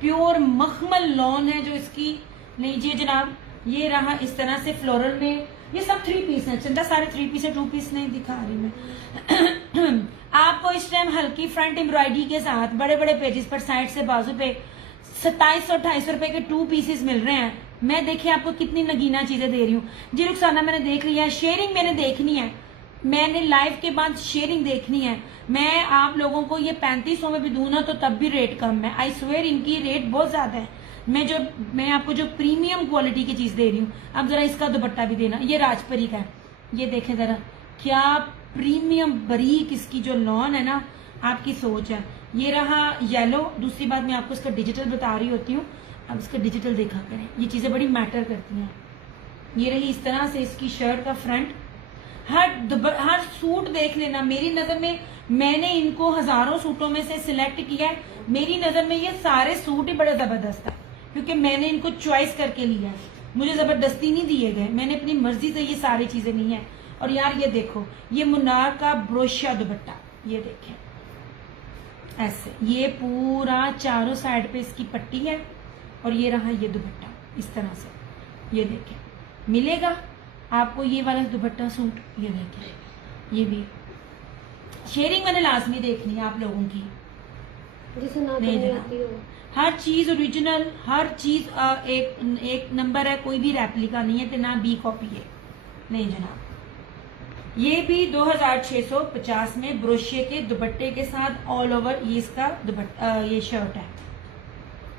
Pure मखमल lawn है जो इसकी। लीजिए जनाब, ये रहा इस तरह से फ्लोरल में। ये सब 3 पीस है, चंदा सारे 3 पीस है, 2 पीस नहीं दिखा रही मैं। आपको इस टाइम हल्की फ्रंट एम्ब्रॉयडरी के साथ बड़े बड़े पेजेस पर साइड से बाजू पे 2700-2800 रुपए के 2 पीसेस मिल रहे हैं। मैं देखिए आपको कितनी नगीना चीजें दे रही हूँ जी। रुखसाना मैंने देख लिया, शेयरिंग मैंने देखनी है, मैंने लाइव के बाद शेयरिंग देखनी है। मैं आप लोगों को ये 3500 में भी दूं ना तो तब भी रेट कम है। आई स्वेयर इनकी रेट बहुत ज्यादा है। मैं आपको जो प्रीमियम क्वालिटी की चीज दे रही हूँ। अब जरा इसका दुपट्टा भी देना, ये राजपरी का है, ये देखें जरा क्या प्रीमियम बरीक इसकी जो लॉन है ना, आपकी सोच है। ये रहा येलो। दूसरी बात मैं आपको इसका डिजिटल बता रही होती हूँ, अब इसका डिजिटल देखा करें, ये चीजें बड़ी मैटर करती हैं। ये रही इस तरह से इसकी शर्ट का फ्रंट। हर सूट देख लेना, मेरी नजर में मैंने इनको हजारों सूटों में से सिलेक्ट किया है। मेरी नजर में ये सारे सूट ही बड़े जबरदस्त है, क्योंकि मैंने इनको चॉइस करके लिया है, मुझे जबरदस्ती नहीं दिए गए, मैंने अपनी मर्जी से ये सारी चीजें ली हैं। और यार ये देखो, ये मुन्नार का ब्रोशिया दुपट्टा, ये देखें ऐसे, ये पूरा चारों साइड पे इसकी पट्टी है। और ये रहा ये दुपट्टा इस तरह से, ये देखें मिलेगा आपको ये वाला दुपट्टा सूट। ये देखें, ये भी शेयरिंग मैंने लाजमी देखनी है आप लोगों की, जिसे ना नहीं आती हो। हर चीज ओरिजिनल, हर चीज एक नंबर है, कोई भी रेप्लिका नहीं है तो ना बी कॉपी है, नहीं जनाब। ये भी 2650 में ब्रोशिये के दुपट्टे के साथ ऑल ओवर ये इसका दुपट्टा, ये शर्ट है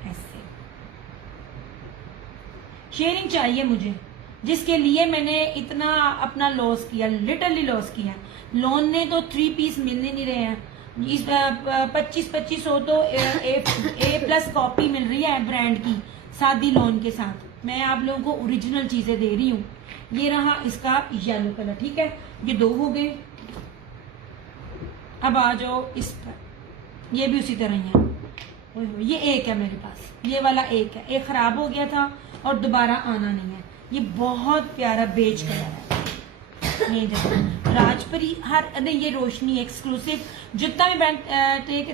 ऐसे। शेयरिंग चाहिए मुझे, जिसके लिए मैंने इतना अपना लॉस किया, लिटरली लॉस किया। लोन ने तो 3 पीस मिलने नहीं रहे हैं। इस 2500 तो A+ कॉपी मिल रही है ब्रांड की सादी लोन के साथ। मैं आप लोगों को ओरिजिनल चीजें दे रही हूँ। ये रहा इसका येलो कलर, ठीक है, ये 2 हो गए। अब आ जाओ इस पर, ये भी उसी तरह ही है। ये एक है मेरे पास, ये वाला एक है, एक खराब हो गया था और दोबारा आना नहीं है। ये बहुत प्यारा बेज कलर है, ये देखो राजपरी। हर नहीं, ये रोशनी एक्सक्लूसिव, जितना भी brand,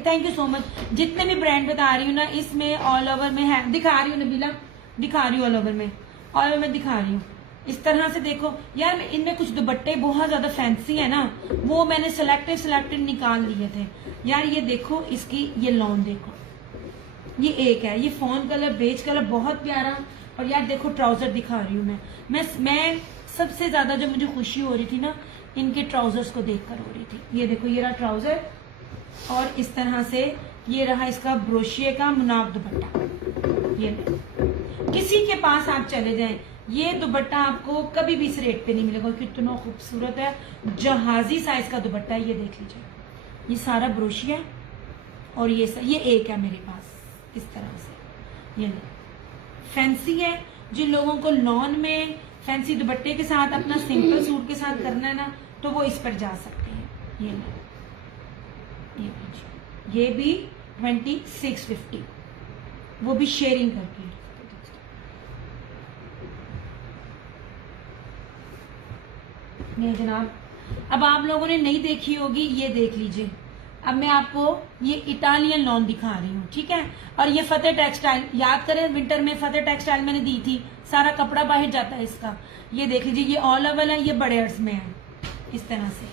thank you so much, जितने भी ब्रांड बता रही हूँ ना, इसमें ऑल ओवर में है, दिखा रही हूँ नबीला, दिखा रही हूँ ऑल ओवर में दिखा रही हूँ। इस तरह से देखो यार, इनमें कुछ दुपट्टे बहुत ज्यादा फैंसी है ना, वो मैंने सिलेक्टेड निकाल लिए थे यार। ये देखो इसकी ये लॉन देखो, ये एक है, ये फोन कलर बेज कलर बहुत प्यारा। और यार देखो ट्राउजर दिखा रही हूँ मैं सबसे ज्यादा जो मुझे खुशी हो रही थी ना, इनके ट्राउजर्स को देखकर हो रही थी। ये देखो ये रहा ट्राउजर, और इस तरह से ये रहा इसका ब्रोशिये का मुनाफ दुपट्टा। ये किसी के पास आप चले जाएं, ये दुपट्टा आपको कभी भी इस रेट पे नहीं मिलेगा, कितना खूबसूरत है, जहाजी साइज का दुपट्टा है। ये देख लीजिए, ये सारा ब्रोशिया और ये एक है मेरे पास इस तरह से। ये फैंसी है, जिन लोगों को लॉन में फैंसी दुपट्टे के साथ अपना सिंपल सूट के साथ करना है ना, तो वो इस पर जा सकते हैं। ये भी 2650, वो भी शेयरिंग करके। नहीं जनाब, अब आप लोगों ने नहीं देखी होगी, ये देख लीजिए। अब मैं आपको ये इटालियन लॉन दिखा रही हूँ, ठीक है। और ये फतेह टेक्सटाइल, याद करें विंटर में फतेह टेक्सटाइल मैंने दी थी, सारा कपड़ा बाहर जाता है इसका। ये देख लीजिए, ये ऑल ओवर है, ये बड़े अर्ज में है इस तरह से।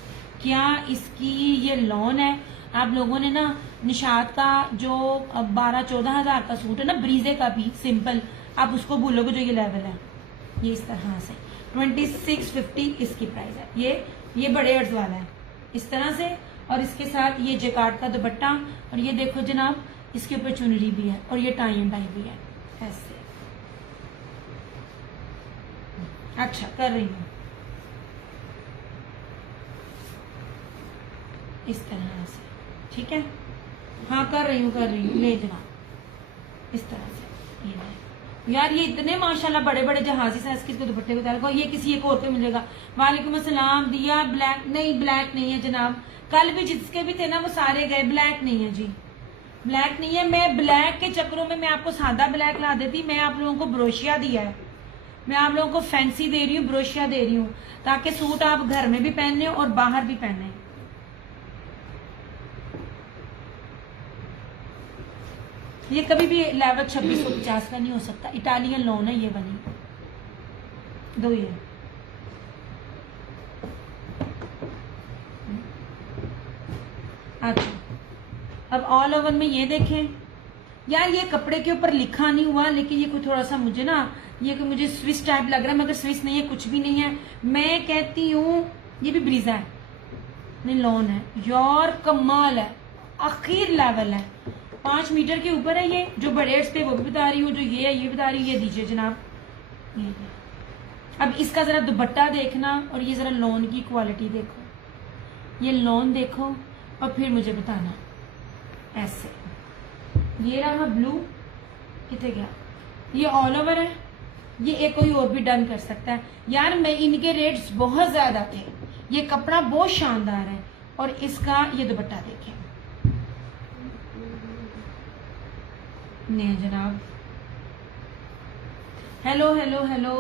क्या इसकी ये लॉन है। आप लोगों ने ना निशात का जो 12-14 हजार का सूट है ना, ब्रीजे का भी सिंपल, आप उसको भूलोगे जो ये लेवल है। ये इस तरह से 2650 इसकी प्राइस है। ये बड़े अर्ज वाला है इस तरह से, और इसके साथ ये जैकार्ड का दुपट्टा, और ये देखो जनाब इसके ऊपर चुनरी भी है, और ये टाई एंड डाई भी है ऐसे। अच्छा कर रही हूँ इस तरह से, ठीक है, हाँ कर रही हूँ ले जनाब इस तरह से। ये यार ये इतने माशाल्लाह बड़े बड़े जहाजी साइज के इसको दुपट्टे बता रखो। ये किसी एक और को मिलेगा। वालेकुम अस्सलाम दिया। ब्लैक नहीं है जनाब, कल भी जिसके भी थे ना वो सारे गए। ब्लैक नहीं है जी, ब्लैक नहीं है। मैं ब्लैक के चक्रों में मैं आपको सादा ब्लैक ला देती। मैं आप लोगों को ब्रोशिया दिया है, मैं आप लोगों को फैंसी दे रही हूँ, ब्रोशिया दे रही हूँ, ताकि सूट आप घर में भी पहने और बाहर भी पहने। ये कभी भी लेवल 2650 का नहीं हो सकता। इटालियन लॉन है ये बनी दो ये। अच्छा, अब ऑल ओवर में ये देखें यार, ये कपड़े के ऊपर लिखा नहीं हुआ, लेकिन ये कोई थोड़ा सा मुझे ना, ये कोई मुझे स्विस टाइप लग रहा है, मगर स्विस नहीं है, कुछ भी नहीं है। मैं कहती हूँ ये भी ब्रीजा है, नहीं लॉन है यार, कमाल है, आखिर लेवल है, 5 मीटर के ऊपर है ये। जो बड़ेट्स थे वो भी बता रही हूँ, जो ये है ये बता रही हूँ। ये दीजिए जनाब, ये अब इसका जरा दुपट्टा देखना और ये जरा लॉन की क्वालिटी देखो, ये लॉन देखो और फिर मुझे बताना। ऐसे ये रहा ब्लू, कितने गया, ये ऑल ओवर है, ये एक कोई और भी डन कर सकता है यार। मैं इनके रेट्स बहुत ज्यादा थे, ये कपड़ा बहुत शानदार है और इसका ये दुपट्टा देखें। नहीं जनाब, हेलो हेलो हेलो,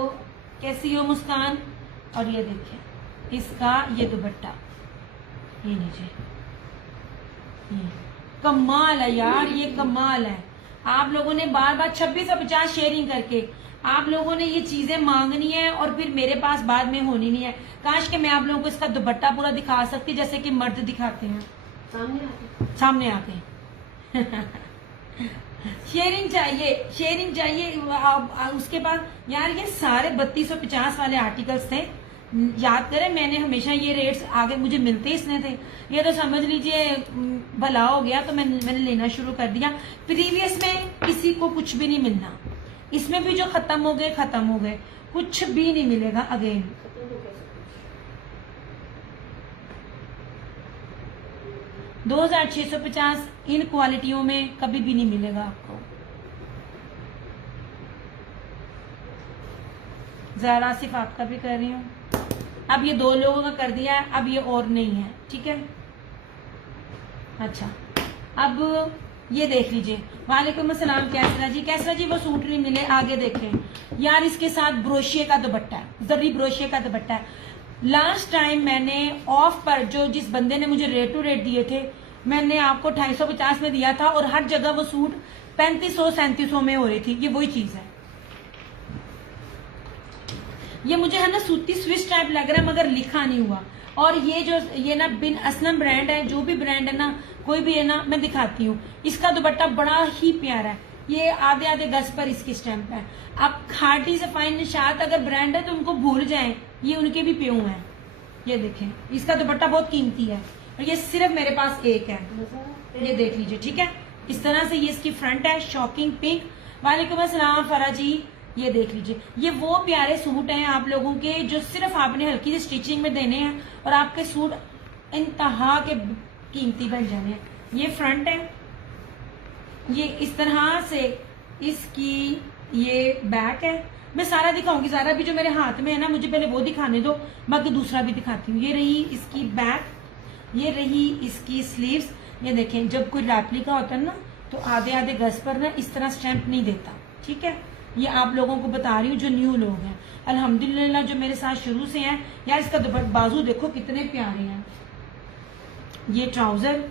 कैसी हो मुस्कान। और ये देखें इसका ये दुपट्टा, ये नीचे, ये कमाल है यार, ये कमाल है। आप लोगों ने बार बार 2650 शेयरिंग करके आप लोगों ने ये चीजें मांगनी है और फिर मेरे पास बाद में होनी नहीं है। काश कि मैं आप लोगों को इसका दुपट्टा पूरा दिखा सकती जैसे कि मर्द दिखाते हैं सामने आके शेयरिंग चाहिए, शेयरिंग चाहिए। उसके बाद यार ये सारे 3250 वाले आर्टिकल्स थे, याद करें मैंने हमेशा ये रेट्स आगे मुझे मिलते इसने थे, ये तो समझ लीजिए भला हो गया, तो मैंने लेना शुरू कर दिया। प्रीवियस में किसी को कुछ भी नहीं मिलना, इसमें भी जो खत्म हो गए, कुछ भी नहीं मिलेगा अगेन। $2650 इन क्वालिटियों में कभी भी नहीं मिलेगा आपको। जरा सिर्फ आपका भी कर रही हूँ। अब ये 2 लोगों का कर दिया है, अब ये और नहीं है, ठीक है। अच्छा, अब ये देख लीजिए। वालेकुम अस्सलाम, कैसरा जी वो सूट नहीं मिले, आगे देखें यार, इसके साथ ब्रोशिये का दुपट्टा है, जरी ब्रोशिये का दुपट्टा है। लास्ट टाइम मैंने ऑफ पर जिस बंदे ने मुझे रेट टू रेट दिए थे, मैंने आपको 250 में दिया था और हर जगह वो सूट 3500-3700 में हो रही थी। ये वही चीज है, ये मुझे है ना सूती स्विच टाइप लग रहा है मगर लिखा नहीं हुआ। और ये ना बिन असलम ब्रांड है, जो भी ब्रांड है ना, कोई भी है ना, मैं दिखाती हूँ। इसका दुपट्टा बड़ा ही प्यारा है, ये आधे गज पर इसकी स्टैंप है। अब खाटी से फाइन निशात अगर ब्रांड है तो उनको भूल जाएं, ये उनके भी प्यों हैं। ये देखें, इसका दुपट्टा बहुत कीमती है और ये सिर्फ मेरे पास एक है, ये देख लीजिए, ठीक है। इस तरह से ये इसकी फ्रंट है, शॉकिंग पिंक। वालेकुम अस्सलाम फरा जी, ये देख लीजिए, ये वो प्यारे सूट हैं आप लोगों के जो सिर्फ आपने हल्की सी स्टिचिंग में देने हैं और आपके सूट इंतहा के कीमती बन जाने हैं। ये फ्रंट है, ये इस तरह से इसकी ये बैक है। मैं सारा दिखाऊंगी, सारा भी जो मेरे हाथ में है ना, मुझे पहले वो दिखाने दो, बाकी दूसरा भी दिखाती हूँ। ये रही इसकी बैक, ये रही इसकी स्लीव्स। ये देखें, जब कोई रेप्लिका होता है ना तो आधे गज पर ना इस तरह स्टैंप नहीं देता, ठीक है। ये आप लोगों को बता रही हूँ जो न्यू लोग हैं। अल्हम्दुलिल्लाह जो मेरे साथ शुरू से हैं यार, इसका दुपट्टा बाजू देखो कितने प्यारे हैं। ये ट्राउजर,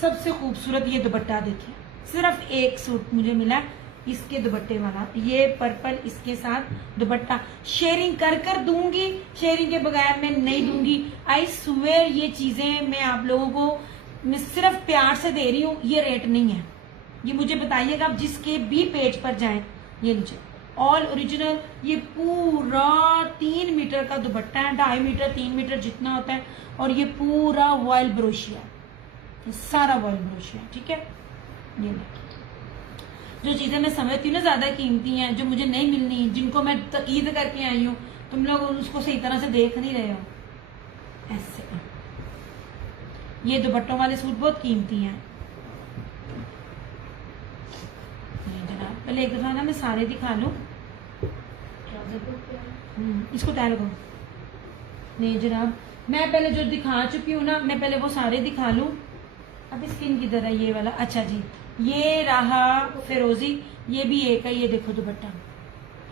सबसे खूबसूरत ये दुपट्टा देखिए। सिर्फ एक सूट मुझे मिला इसके दुपट्टे वाला, ये पर्पल इसके साथ दुपट्टा। शेयरिंग कर दूंगी, शेयरिंग के बगैर मैं नहीं दूंगी। आई स्वेयर ये चीजें मैं आप लोगों को मैं सिर्फ प्यार से दे रही हूँ, ये रेट नहीं है। ये मुझे बताइएगा आप जिसके भी पेज पर जाएं। ये नीचे ऑल ओरिजिनल, ये पूरा 3 मीटर का दुपट्टा है, 2.5 मीटर 3 मीटर जितना होता है, और ये पूरा वॉयल ब्रोशिया, ये सारा वॉयल ब्रोशिया, ठीक है। ये जो चीजें मैं समझती हूँ ना ज्यादा कीमती हैं, जो मुझे नहीं मिलनी, जिनको मैं तकीद करके आई हूँ, तुम लोग उसको सही तरह से देख नहीं रहे हो। ऐसे ये दुपट्टों वाले सूट बहुत कीमती हैं। पहले एक दफा ना मैं सारे दिखा लूं, इसको तय लगाओ। नहीं जनाब, मैं पहले जो दिखा चुकी हूँ ना, मैं पहले वो सारे दिखा लूं। अब स्किन किधर है, ये वाला, अच्छा जी, ये रहा फिरोजी, ये भी एक है। ये देखो दुपट्टा,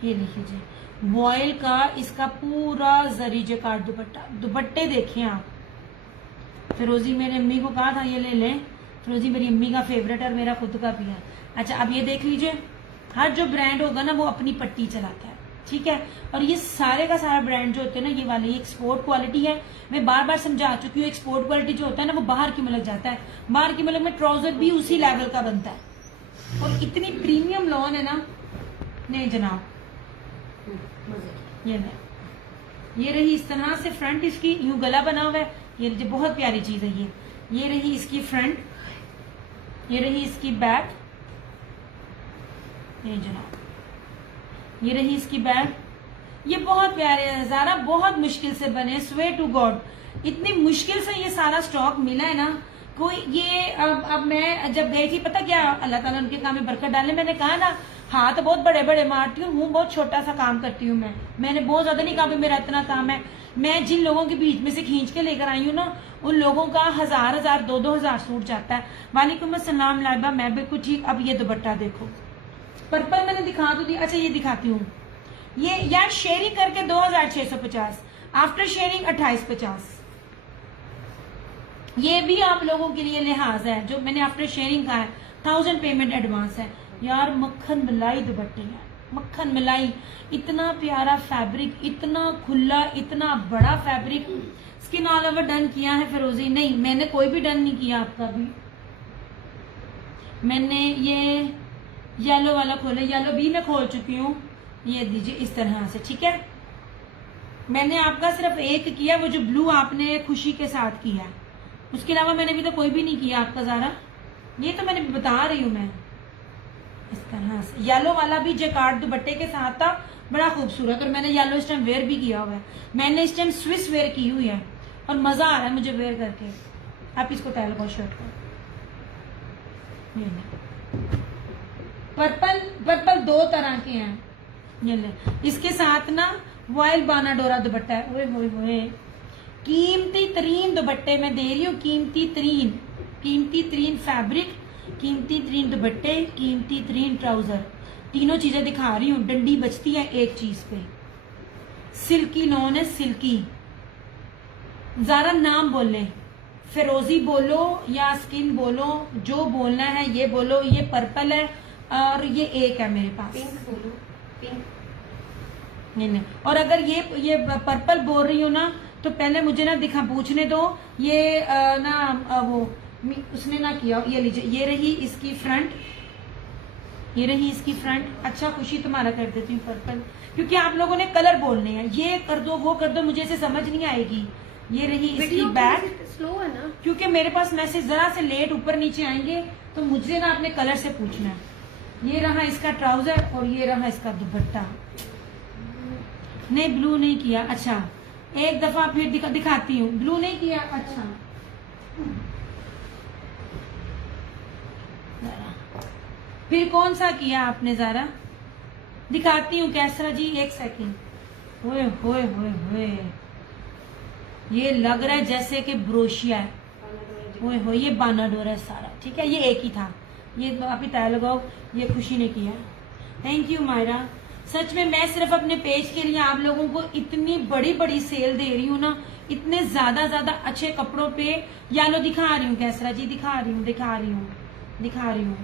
ये लिख लीजिए वॉयल का, इसका पूरा जरी जकार्ड दुपट्टा। दुपट्टे देखिए आप। फिरोजी मेरी अम्मी को कहा था ये ले लें, फिरोजी मेरी अम्मी का फेवरेट और मेरा खुद का भी है। अच्छा अब ये देख लीजिए, हर जो ब्रांड होगा ना वो अपनी पट्टी चलाता है, ठीक है। और ये सारे का सारा ब्रांड जो होते हैं ना, ये वाले ये एक्सपोर्ट क्वालिटी है। मैं बार बार समझा चुकी हूँ, एक्सपोर्ट क्वालिटी जो होता है ना वो बाहर की मुल्क जाता है, बाहर की मुल्क में ट्राउजर भी उसी लेवल का बनता है। और इतनी प्रीमियम लॉन है ना, नहीं जनाब, ये नहीं, ये रही इस तरह से फ्रंट इसकी, यूं गला बना हुआ है, ये बहुत प्यारी चीज है ये रही इसकी फ्रंट, ये रही इसकी बैक, ये जनाब, ये रही इसकी बैक। ये बहुत प्यारे हैं ज़ारा, बहुत मुश्किल से बने, स्वे टू गॉड, इतनी मुश्किल से ये सारा स्टॉक मिला है ना। कोई ये अब मैं जब गई थी, पता क्या, अल्लाह ताला उनके काम में बरकत डाले, मैंने कहा ना हाथ बहुत बड़े बड़े मारती हूँ, बहुत छोटा सा काम करती हूँ मैंने बहुत ज्यादा नहीं कहा मेरा इतना काम है। मैं जिन लोगों के बीच में से खींच के लेकर आई हूँ ना, उन लोगों का 1000 2,000 सूट जाता है। वालेकुम अस्सलाम लाइबा, मैं बिल्कुल ठीक। अब ये दुपट्टा देखो, पर्पल मैंने दिखा तो दी, अच्छा ये दिखाती हूँ, ये यार शेयरिंग करके 2650, आफ्टर शेयरिंग 2850। ये भी आप लोगों के लिए लिहाज है, जो मैंने आफ्टर शेयरिंग कहा है, 1000 पेमेंट एडवांस है। यार मक्खन मलाई दुपट्टे हैं, मक्खन मलाई, इतना प्यारा फैब्रिक, इतना खुला, इतना बड़ा fabric. Skin all over done किया है फिरोजी? नहीं, मैंने कोई भी डन नहीं किया आपका भी। मैंने ये येलो वाला खोला, येलो भी मैं खोल चुकी हूँ, ये दीजिए इस तरह से, ठीक है। मैंने आपका सिर्फ एक किया, वो जो ब्लू आपने खुशी के साथ किया, उसके अलावा मैंने अभी तो कोई भी नहीं किया आपका ज़ारा। ये तो मैंने बता रही हूँ मैं, इस तरह से। येलो वाला भी जैकार्ड दुपट्टे के साथ था, बड़ा खूबसूरत, और मैंने येलो इस टाइम वेयर भी किया हुआ है। मैंने इस टाइम स्विस वेयर की हुई है और मजा आ रहा है मुझे वेयर करके। आप इसको टाइल लगाओ शर्ट को। पर्पल दो तरह के हैं, ये ले। इसके साथ ना वॉयल बाना डोरा दुपट्टा है, ओए होए होए, कीमती तरीन दुपट्टे मैं दे रही हूँ, कीमती तरीन फैब्रिक, कीमती तरीन दुपट्टे, कीमती तरीन ट्राउजर, तीनों चीजें दिखा रही हूँ। डंडी बचती है एक चीज पे, सिल्की लॉन है, सिल्की। ज़ारा नाम बोले, फिरोजी बोलो या स्किन बोलो, जो बोलना है ये बोलो। ये पर्पल है और ये एक है मेरे पास, पिंक बोलो, पिंक। नहीं, और अगर ये पर्पल बोल रही हूँ ना, तो पहले मुझे ना पूछने दो। ये वो उसने ना किया। ये लीजिए, ये रही इसकी फ्रंट, ये रही इसकी फ्रंट। अच्छा खुशी तुम्हारा कर देती हूँ पर्पल, क्योंकि आप लोगों ने कलर बोलने हैं, ये कर दो वो कर दो, मुझे इसे समझ नहीं आएगी। ये रही इसकी बैक, स्लो है ना, क्योंकि मेरे पास मैसेज जरा से लेट ऊपर नीचे आएंगे, तो मुझे ना अपने कलर से पूछना है। ये रहा इसका ट्राउजर और ये रहा इसका दुपट्टा। नहीं ब्लू नहीं किया, अच्छा एक दफा फिर दिखाती हूँ, ब्लू नहीं किया। अच्छा फिर कौन सा किया आपने ज़ारा? दिखाती हूँ कैसरा जी, एक सेकंड। ओए होए होए होए, ये लग रहा है जैसे कि ब्रोशिया है। ओए होए, ये बाना डोरा है सारा, ठीक है। ये एक ही था, ये आप ही तय लगाओ, ये खुशी ने किया। Thank you Myra. सच में मैं सिर्फ अपने पेज के लिए आप लोगों को इतनी बड़ी बड़ी सेल दे रही हूँ ना, इतने ज्यादा अच्छे कपड़ों पे। यालो दिखा रही हूँ कैसरा जी, दिखा रही हूँ।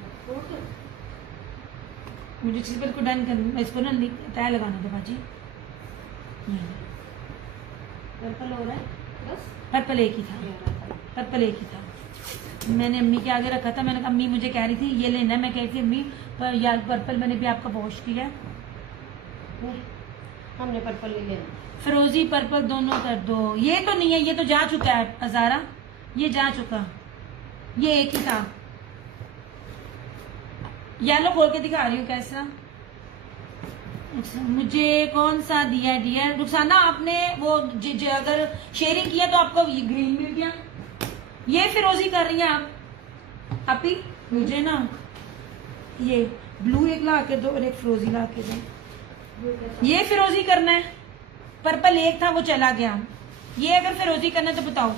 मुझे चीज बिल्कुल डन कर, इसको ना तय लगाने दो बाजी। पर्पल हो रहा है, पर्पल एक ही था, मैंने अम्मी के आगे रखा था। मैंने कहा अम्मी मुझे कह रही थी ये लेना है, मैं कह रही थी अम्मी पर यार पर्पल मैंने भी आपका वॉश किया। हमने पर्पल ले लेना, फिरोजी पर्पल दोनों कर दो। ये तो नहीं है, ये तो जा चुका है अजारा, ये जा चुका, ये एक ही था। येलो खोल के दिखा रही हूँ कैसा। अच्छा, मुझे कौन सा दिया डियर रुखसाना? आपने वो अगर शेयरिंग किया तो आपको ये ग्रीन मिल गया। ये फिरोजी कर रही हैं आप ही। मुझे ना ये ब्लू एक ला के दो और एक फिरोजी ला के दो। ये फिरोजी करना है, पर्पल एक था वो चला गया। ये अगर फिरोजी करना है तो बताओ।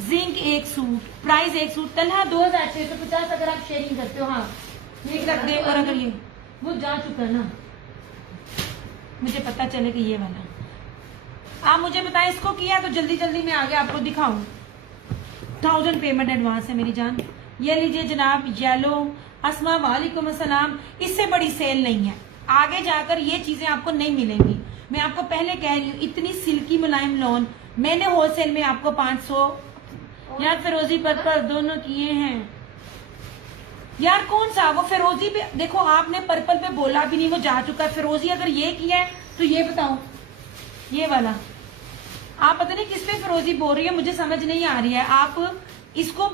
जिंक एक सूट, प्राइस एक सूट, तलहा 2650 अगर आप शेयरिंग करते हो। हाँ ये कर दे। और अगर ये वो जा चुका ना, मुझे पता चले कि ये वाला आप मुझे बताएं इसको किया तो जल्दी जल्दी मैं आगे आपको दिखाऊं। 1000 पेमेंट एडवांस है मेरी जान। ये लीजिए जनाब, येलो अस्मा वालेकुम अस्सलाम। इससे बड़ी सेल नहीं है, आगे जाकर ये चीजें आपको नहीं मिलेंगी। मैं आपको पहले कह रही हूँ, इतनी सिल्की मुलायम लॉन मैंने होलसेल में आपको 500 यार फिरोजी पर्पल दोनों किए हैं यार। कौन सा वो फिरोजी पे देखो, आपने पर्पल पे बोला भी नहीं, वो जा चुका है। फिरोजी अगर ये किया है तो ये बताओ, ये वाला आप पता नहीं किस पे फिरोजी बोल रही है, मुझे समझ नहीं आ रही है। आप इसको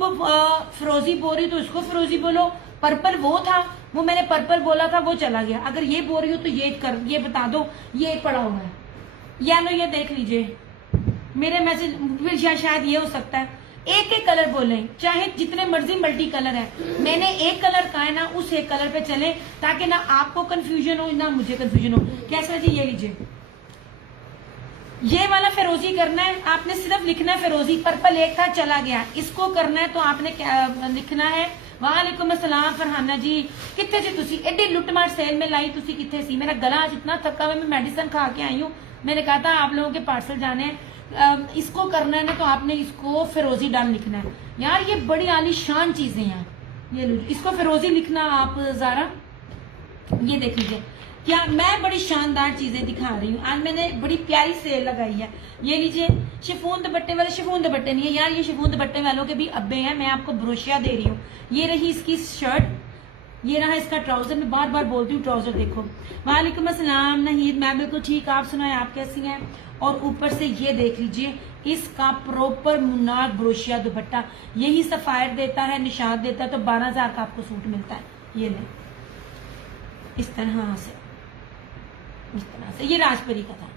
फिरोजी बोल रही तो इसको फिरोजी बोलो। पर्पल वो था, वो मैंने पर्पल बोला था, वो चला गया। अगर ये बोल रही हो तो ये बता दो, ये पड़ा हुआ है येलो, ये देख लीजिए मेरे मैसेज। फिर शायद ये हो सकता है, एक एक कलर बोले, चाहे जितने मर्जी मल्टी कलर है। मैंने एक कलर कहा है ना, उस एक कलर पे चले, ताकि ना आपको कंफ्यूजन हो ना मुझे कंफ्यूजन हो। कैसा जी, ये लीजिए, ये वाला फिरोजी करना है आपने, सिर्फ लिखना है फिरोजी। पर्पल एक था चला गया, इसको करना है तो आपने क्या लिखना है। वालेकुम अस्सलाम फरहाना जी, कितने जी तुसी एडी लुटमार सेल में लाई, तुसी कितने सी? मेरा गला आज इतना थका हुआ, मैं मेडिसिन खा के आई हूँ। मैंने कहा था आप लोगों के पार्सल जाने हैं, इसको करना है ना तो आपने इसको फिरोजी डाल लिखना है। यार ये बड़ी आलीशान चीजें हैं, ये लो इसको फिरोजी लिखना आप ज़रा। ये देख लीजिए क्या मैं बड़ी शानदार चीजें दिखा रही हूँ आज, मैंने बड़ी प्यारी सेल लगाई है। ये लीजिए शिफॉन दुपट्टे वाले, शिफॉन दुपट्टे नहीं है यार, ये शिफॉन दुपट्टे वालों के भी अब्बे हैं। मैं आपको ब्रोशिया दे रही हूँ। ये रही इसकी शर्ट, ये रहा इसका ट्राउजर। मैं बार बार बोलती हूँ ट्राउजर देखो। वालेकुम अस्सलाम नहीद, मैं बिल्कुल ठीक, आप सुनाए आप कैसी हैं? और ऊपर से ये देख लीजिए इसका प्रॉपर मुनार ब्रोशिया दुपट्टा, यही सफायर देता है, निशात देता है, तो 12,000 का आपको सूट मिलता है। ये ले इस तरह से, इस तरह से, ये राजपरी का था,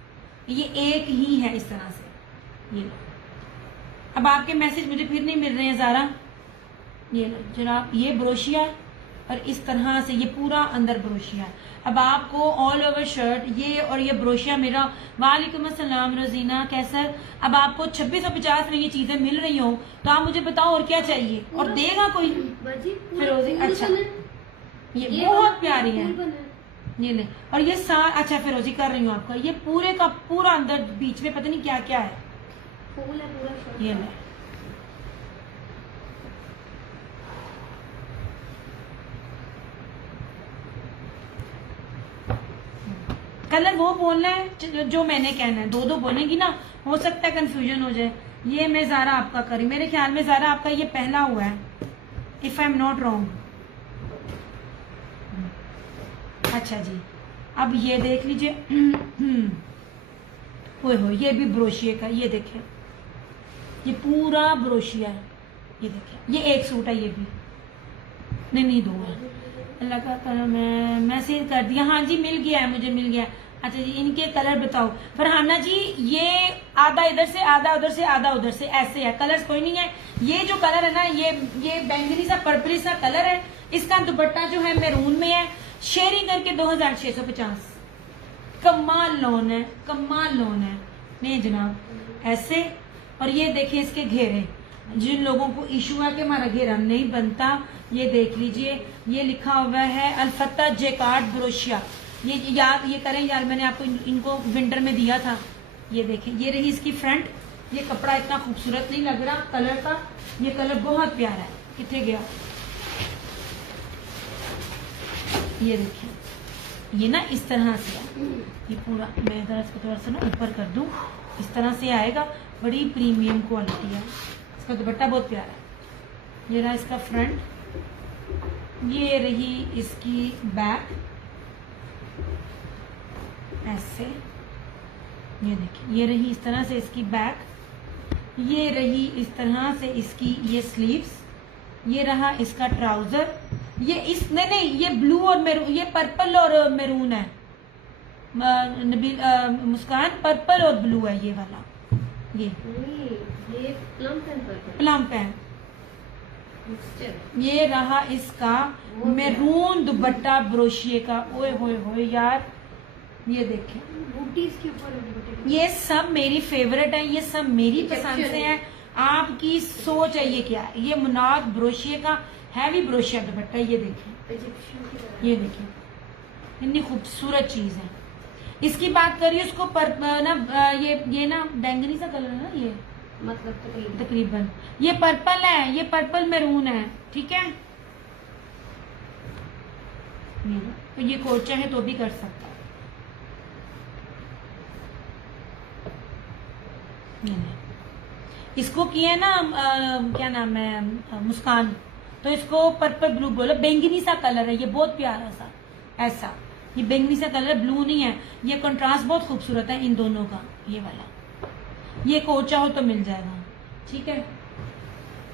ये एक ही है इस तरह से। ये लो, अब आपके मैसेज मुझे फिर नहीं मिल रहे हैं ज़ारा। ये लो जनाब, ये ब्रोशिया और इस तरह से ये पूरा अंदर ब्रोशिया है। अब आपको ऑल ओवर शर्ट ये और ये ब्रोशिया मेरा। वालेकुम अस्सलाम रोजीना, कैसा? अब आपको 2650 में ये चीजें मिल रही हो तो आप मुझे बताओ और क्या चाहिए, और देगा कोई फिरोजी? अच्छा ये बहुत प्यारी है, ये ले। और ये अच्छा फिरोजी कर रही हूँ आपका, ये पूरे का पूरा अंदर बीच में पता नहीं क्या क्या है, ये ले। कलर वो बोलना है जो मैंने कहना है, दो दो बोलेंगी ना, हो सकता है कंफ्यूजन हो जाए। ये मैं ज़ारा आपका करी, मेरे ख्याल में ज़ारा आपका ये पहला हुआ है, if I am not wrong. अच्छा जी, अब ये देख लीजिए, ओए हो, ये भी ब्रोशिया का, ये देखिए ये पूरा ब्रोशिया है, ये देखिए। ये एक सूट है, ये भी नहीं दो है, अल्लाह का करम है, मैसेज कर दिया। हाँ जी मिल गया है, मुझे मिल गया। अच्छा जी, इनके कलर बताओ फरहाना जी। ये आधा इधर से, आधा उधर से, आधा उधर से, ऐसे है, कलर्स कोई नहीं है। ये जो कलर है ना, ये बैंगनी सा पर्पली सा कलर है। इसका दुपट्टा जो है मैरून में है, शेयरिंग करके 2650। कमाल लोन है, कमाल लोन है। नहीं जनाब ऐसे। और ये देखिए इसके घेरे, जिन लोगों को इशू है कि हमारा घेरा नहीं बनता, ये देख लीजिए, ये लिखा हुआ है अल्फत्ता जेकार्ड ब्रोशिया। ये याद ये करें यार, मैंने आपको इनको विंटर में दिया था। ये देखें, ये रही इसकी फ्रंट। ये कपड़ा इतना खूबसूरत नहीं लग रहा कलर का, ये कलर बहुत प्यारा है। कितने गया, ये देखें, ये ना इस तरह से है, ये पूरा। मैं अगर इसको थोड़ा सा ना ऊपर कर दूं, इस तरह से आएगा, बड़ी प्रीमियम क्वालिटी है। इसका दुपट्टा बहुत प्यारा है। ये रहा इसका फ्रंट, ये रही इसकी बैक, ऐसे। ये देखिए, ये रही इस तरह से इसकी बैक, ये रही इस तरह से इसकी ये स्लीव्स, ये रहा इसका ट्राउजर। ये इस नहीं, ये ब्लू और मैरून, ये पर्पल और मैरून है। मुस्कान, पर्पल और ब्लू है ये वाला। ये प्लम पैन। ये रहा इसका मैरून दुपट्टा ब्रोशिए का। ओए होए होए यार, ये देखें, बूटी इसके ऊपर। ये सब मेरी फेवरेट है, ये सब मेरी पसंद से है। आपकी सोच है ये क्या है? ये मुनाद ब्रोशिए का हैवी ब्रोशिया दुपट्टा। ये देखें, ये देखें, इतनी खूबसूरत चीज है। इसकी बात करिए, उसको ना ये ना बैंगनी सा कलर है ना, ये मतलब तकरीबन ये पर्पल है, ये पर्पल मैरून है, ठीक है। ये लो। तो ये कोट चाहे तो भी कर सकता है। ये ले। इसको किया ना क्या नाम है मुस्कान, तो इसको पर्पल ब्लू बोलो, बैंगनी सा कलर है ये, बहुत प्यारा सा ऐसा, ये बैंगनी सा कलर, ब्लू नहीं है ये, कंट्रास्ट बहुत खूबसूरत है इन दोनों का। ये वाला ये कोट चाहो तो मिल जाएगा, ठीक है।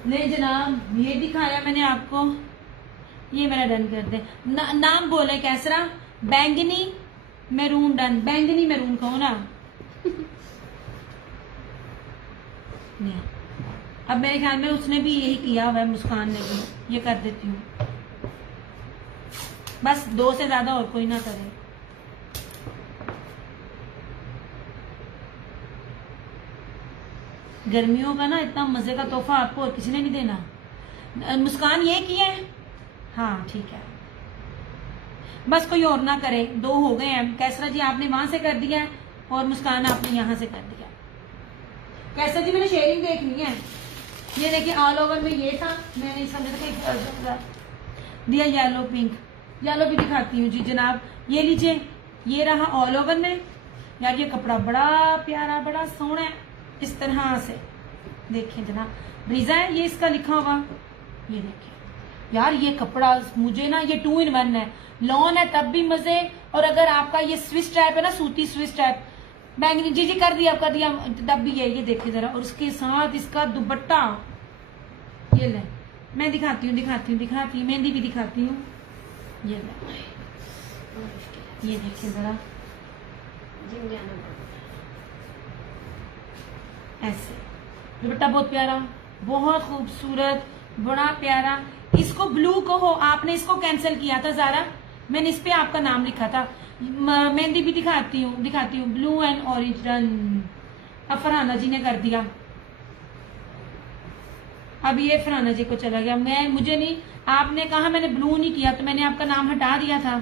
नहीं जनाब ये दिखाया मैंने आपको, ये मेरा डन कर दे। नाम बोले कैसरा, बैंगनी मैरून डन, बैंगनी मैरून कहो ना। अब मेरे ख्याल में उसने भी यही किया हुआ है, मुस्कान ने भी। ये कर देती हूँ, बस 2 से ज्यादा और कोई ना करे। गर्मियों का ना इतना मजे का तोहफा आपको और किसी ने नहीं देना। मुस्कान ये किए हैं, हाँ ठीक है, बस कोई और ना करे। 2 हो गए हैं। कैसरा जी आपने वहां से कर दिया है और मुस्कान आपने यहां से कर दिया। कैसरा जी मैंने शेयरिंग देखनी है। ये देखिए ऑल ओवर में ये था, मैंने समझा दिया येलो पिंक, येलो भी दिखाती हूँ जी जनाब। ये लीजिए, ये रहा ऑल ओवर में। यार ये कपड़ा बड़ा प्यारा, बड़ा सोहना है, इस तरह से देखिए जनाब। ब्रीजा है ये इसका लिखा हुआ, ये देखिए यार ये कपड़ा मुझे ना, ये 2 in 1 है, लॉन है तब भी मजे, और अगर आपका ये स्विच टाइप है ना, सूती स्विच टाइप, बैंगनी जी कर दिया तब भी है। ये देखिए जरा, और उसके साथ इसका दुपट्टा, ये ले मैं दिखाती हूँ मेहंदी भी दिखाती हूँ। ये ले, ये देखिए जरा, ऐसे दुपट्टा बहुत प्यारा, बहुत खूबसूरत, बड़ा प्यारा। इसको ब्लू कहो, आपने इसको कैंसिल किया था ज़ारा, मैंने इस पे आपका नाम लिखा था। मेहंदी भी दिखाती हूँ ब्लू एंड ऑरेंज डन। अब फरहाना जी ने कर दिया, अब ये फरहाना जी को चला गया। मुझे नहीं, आपने कहा मैंने ब्लू नहीं किया तो मैंने आपका नाम हटा दिया था।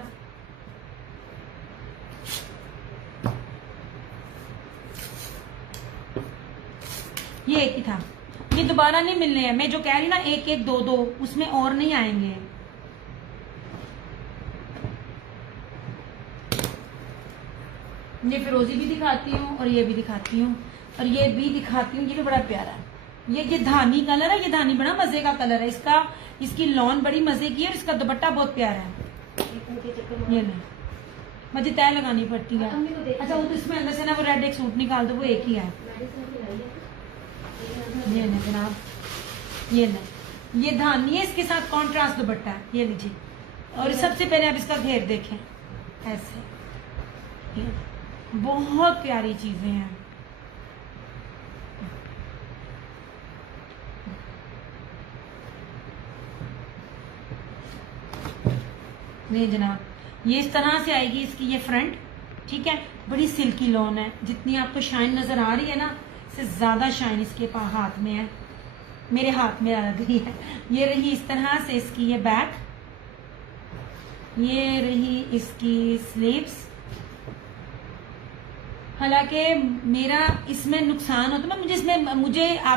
ये एक ही था, ये दोबारा नहीं मिलने हैं। मैं जो कह रही ना 1-1 2-2, उसमें और नहीं आएंगे। ये फिरोजी भी दिखाती हूँ और ये भी दिखाती हूँ और ये भी दिखाती हूँ। ये भी बड़ा प्यारा है, ये धानी कलर है, ये धानी बड़ा मजे का कलर है इसका। इसकी लॉन बड़ी मजे की है और इसका दुपट्टा बहुत प्यारा है। ये नहीं, मुझे तय लगानी पड़ती है। अच्छा वो तो इसमें अंदर से ना वो रेड एक सूट निकाल दो, वो एक ही है। ये नहीं जनाब, ये नहीं, ये धानी है, इसके साथ कॉन्ट्रास्ट दुपट्टा है। ये लीजिए, और सबसे पहले आप इसका घेर देखें, ऐसे बहुत प्यारी चीजें हैं। नहीं जनाब, ये इस तरह से आएगी इसकी ये फ्रंट, ठीक है। बड़ी सिल्की लॉन है, जितनी आपको शाइन नजर आ रही है ना, इससे ज्यादा शाइन इसके हाथ में है, मेरे हाथ में आ रही है। ये रही इस तरह से इसकी ये बैक, ये रही इसकी स्लीव्स। हालांकि मेरा इसमें नुकसान होता है, मुझे इसमें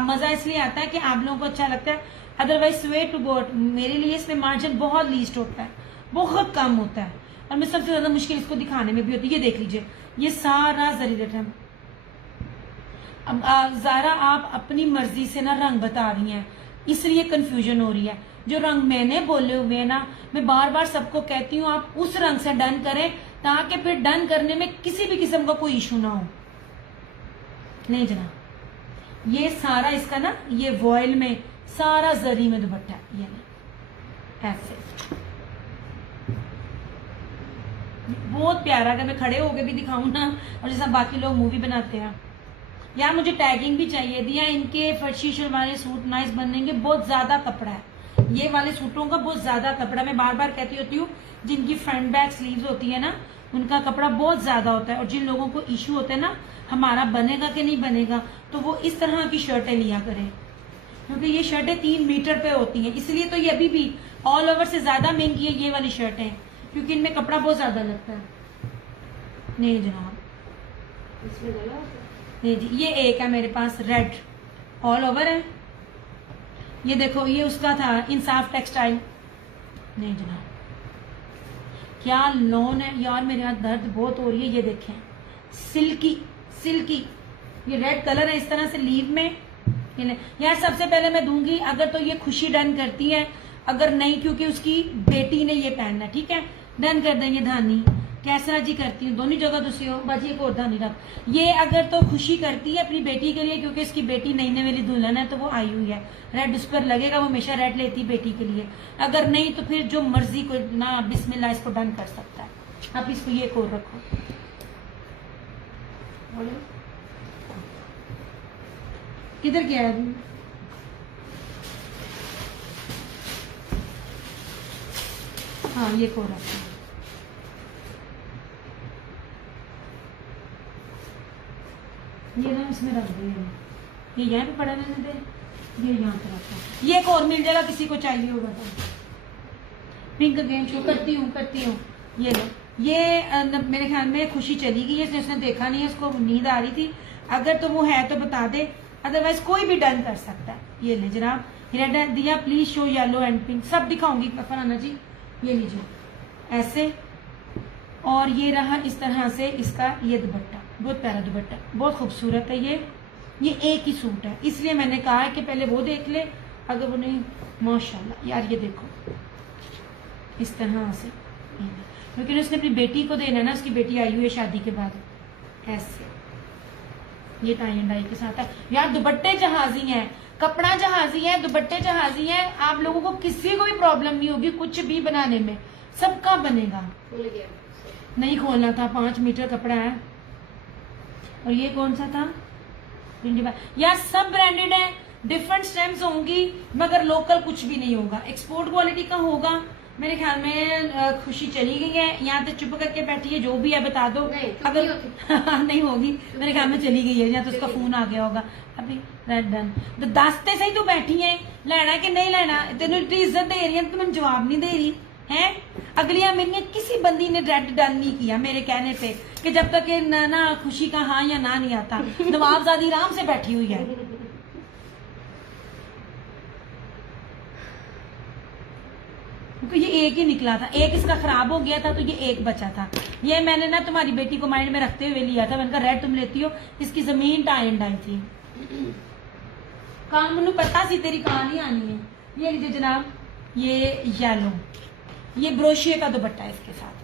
मजा इसलिए आता है कि आप लोगों को अच्छा लगता है, अदरवाइज स्वे टू बोट मेरे लिए इसमें मार्जिन बहुत लीस्ट होता है, बहुत कम होता है, और मैं सबसे ज्यादा मुश्किल इसको दिखाने में भी होती है। ये देख लीजिए, ये सारा जरी रटम। अब ज़ारा आप अपनी मर्जी से ना रंग बता रही हैं, इसलिए कंफ्यूजन हो रही है। जो रंग मैंने बोले हुए हैं ना, मैं बार बार सबको कहती हूँ आप उस रंग से डन करें, ताकि फिर डन करने में किसी भी किस्म का कोई इशू ना हो। नहीं जनाब, ये सारा इसका ना, ये वॉयल में सारा जरी में दुपट्टा, ये नहीं ऐसे बहुत प्यारा। अगर मैं खड़े होके भी दिखाऊं ना, और जैसा बाकी लोग मूवी बनाते हैं, यार मुझे टैगिंग भी चाहिए दिया। इनके फर्शी शलवार सूट नाइस बनेंगे, बहुत ज्यादा कपड़ा है ये वाले सूटों का, बहुत ज्यादा कपड़ा। मैं बार बार कहती होती हूँ, जिनकी फ्रंट बैक स्लीव्स होती है ना, उनका कपड़ा बहुत ज्यादा होता है। और जिन लोगों को इशू होता है ना हमारा बनेगा कि नहीं बनेगा, तो वो इस तरह की शर्टें लिया करें, क्योंकि ये शर्टें 3 मीटर पे होती हैं। इसलिए तो ये अभी भी ऑल ओवर से ज्यादा महंगी है ये वाली शर्टें, क्योंकि इनमें कपड़ा बहुत ज्यादा लगता है। नहीं जनाब, नहीं जी, ये एक है मेरे पास रेड ऑल ओवर है। ये देखो, ये उसका था इंसाफ टेक्सटाइल। नहीं जनाब, क्या लॉन है यार, मेरे हाथ दर्द बहुत हो रही है। ये देखें सिल्की सिल्की, ये रेड कलर है इस तरह से लीव में। यार सबसे पहले मैं दूंगी, अगर तो ये खुशी डन करती है, अगर नहीं क्योंकि उसकी बेटी ने ये पहनना है, ठीक है डन कर देंगे। धानी कैसा जी करती हूँ, दोनों जगह दूसरी हो बाजी, एक और धानी रख। ये अगर तो खुशी करती है अपनी बेटी के लिए, क्योंकि उसकी बेटी नई वाली दुल्हन है तो वो आई हुई है, रेड उस पर लगेगा, वो हमेशा रेड लेती बेटी के लिए। अगर नहीं तो फिर जो मर्जी को ना बिस्मिल्लाह इसको डन कर सकता है। अब इसको ये एक और रखो, किधर गया है अभी? हाँ ये को रखो, ये ना इसमें रख दे, ये यहाँ पे पड़ा रहने दे, ये यहाँ पे रखो। ये एक और मिल जाएगा किसी को चाहिए होगा तो। पिंक गेम शो करती हूँ ये लो। ये मेरे ख्याल में खुशी चली गई है, इसने देखा नहीं है, उसको नींद आ रही थी। अगर तो वो है तो बता दे, अदरवाइज कोई भी डन कर सकता है। ये ले जनाब, रेड दिया, please show yellow and pink, सब दिखाऊंगी फरहाना जी। ये लीजिए ऐसे, और ये रहा इस तरह से इसका ये दुपट्टा, बहुत प्यारा दुपट्टा, बहुत खूबसूरत है। ये एक ही सूट है, इसलिए मैंने कहा है कि पहले वो देख ले, अगर वो नहीं, माशाल्लाह यार ये देखो इस तरह से, क्योंकि उसने अपनी बेटी को देना है ना, उसकी बेटी आई हुई है शादी के बाद। ऐसे ये टाई एंड डाई के साथ है यार। दुपट्टे जहाजी हैं, कपड़ा जहाजी है, दुपट्टे जहाजी हैं। आप लोगों को किसी को भी प्रॉब्लम नहीं होगी कुछ भी बनाने में, सबका बनेगा। नहीं खोलना था, 5 मीटर कपड़ा है। और ये कौन सा था यार, सब ब्रांडेड है, डिफरेंट स्टेम्स होंगी, मगर लोकल कुछ भी नहीं होगा, एक्सपोर्ट क्वालिटी का होगा। मेरे ख्याल में खुशी चली गई है, यहाँ पे चुप करके बैठी है, जो भी है बता दो। अगर नहीं होगी मेरे ख्याल में चली गई है, या तो उसका फोन आ गया होगा अभी। रेड डन, तो दसते सही तू बैठी है, लेना कि नहीं लेना, तेन इतनी इज्जत दे रही है, तो मैं जवाब नहीं दे रही है। अगलियां मेरी किसी बंदी ने रेड डन नहीं किया मेरे कहने पे, कि जब तक ये ना खुशी का हाँ या ना नहीं आता। नवाबजादी आराम से बैठी हुई है। क्योंकि ये एक ही निकला था, एक इसका खराब हो गया था तो ये एक बचा था। ये मैंने ना तुम्हारी बेटी को माइंड में रखते हुए लिया था, मैंने कहा रेड तुम लेती हो, इसकी जमीन टाई एंड डाई थी। कान मुझे पता सी तेरी कहानी आनी है। ये लीजिए जनाब, ये येलो, ये ब्रोशिये का दुपट्टा है इसके साथ।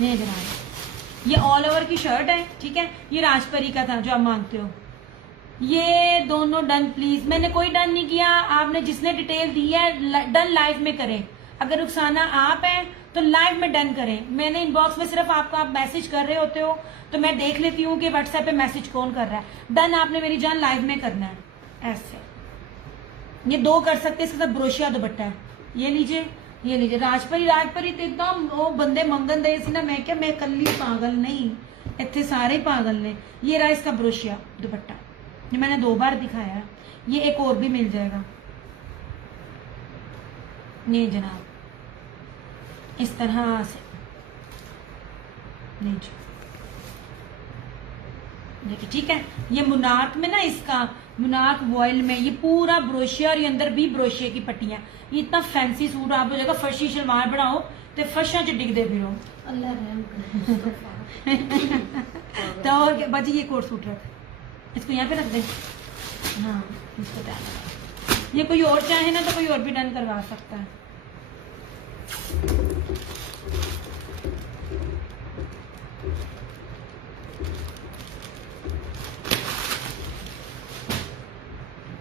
नहीं जनाब, ये ऑल ओवर की शर्ट है, ठीक है। ये राजपरी का था जो आप मांगते हो। ये दोनों डन प्लीज, मैंने कोई डन नहीं किया, आपने जिसने डिटेल दी है डन लाइव में करें। अगर रुखसाना आप हैं तो लाइव में डन करें। मैंने इनबॉक्स में सिर्फ आपको आप मैसेज कर रहे होते हो तो मैं देख लेती हूँ कि व्हाट्सएप पे मैसेज कौन कर रहा है। डन आपने मेरी जान लाइव में करना है। ऐसे ये 2 कर सकते, इसके साथ ब्रोशिया दुपट्टा है। ये लीजिए, ये लीजिए राजपरी। राजपरी तो एकदम वो बंदे मंगन दे सी ना, मैं क्या मैं कल्ली पागल नहीं, इतने सारे पागल ने। ये रहा इसका ब्रोशिया दुपट्टा, ये मैंने 2 बार दिखाया है, ये एक और भी मिल जाएगा। नहीं जनाब, इस तरह से लीजिए, देखिए ठीक है। ये मुनाक में ना, इसका मुनाक वॉयल में ये पूरा ब्रोशिया, और ये अंदर भी ब्रोशिया की पट्टियां। ये इतना फैंसी सूट आप हो जाएगा, फर्शी शलवार बनाओ तो फर्शा च डिगदे फिरो। अल्लाह तो और बाजी ये कोट सूट रख, इसको यहाँ पे रख दे। हाँ इसको डाल, ये कोई और चाहे ना तो कोई और भी डन करवा सकता है।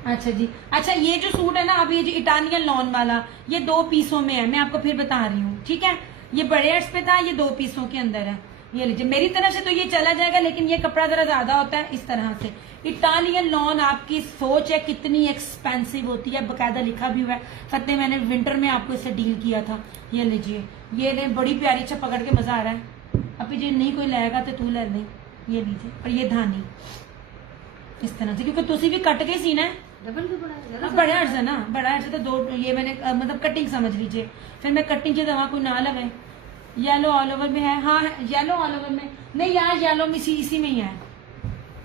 अच्छा जी, अच्छा ये जो सूट है ना, अब ये जो इटालियन लॉन वाला, ये 2 पीसों में है, मैं आपको फिर बता रही हूँ, ठीक है। ये बड़े अर्ज पे था, ये 2 पीसों के अंदर है। ये लीजिए, मेरी तरफ से तो ये चला जाएगा, लेकिन ये कपड़ा जरा ज्यादा होता है इस तरह से। इटालियन लॉन, आपकी सोच है कितनी एक्सपेंसिव होती है, बकायदा लिखा भी हुआ है। फतेह मैंने विंटर में आपको इससे डील किया था। ये लीजिए, ये ले, बड़ी प्यारी, अच्छा पकड़ के मजा आ रहा है। अभी जो नहीं कोई लाएगा तो तू ले ले। ये लीजिए, और ये धानी इस तरह से, क्योंकि तुसी भी कट के सीना है। डबल भी बड़ा बड़ा अर्ज है ना, बड़ा अर्ज है तो 2, ये मैंने मतलब कटिंग समझ लीजिए। फिर मैं कटिंग की दवा कोई ना लगे। येलो ऑल ओवर में है, हाँ येलो ऑल ओवर में नहीं यार, येलो में इसी में ही है,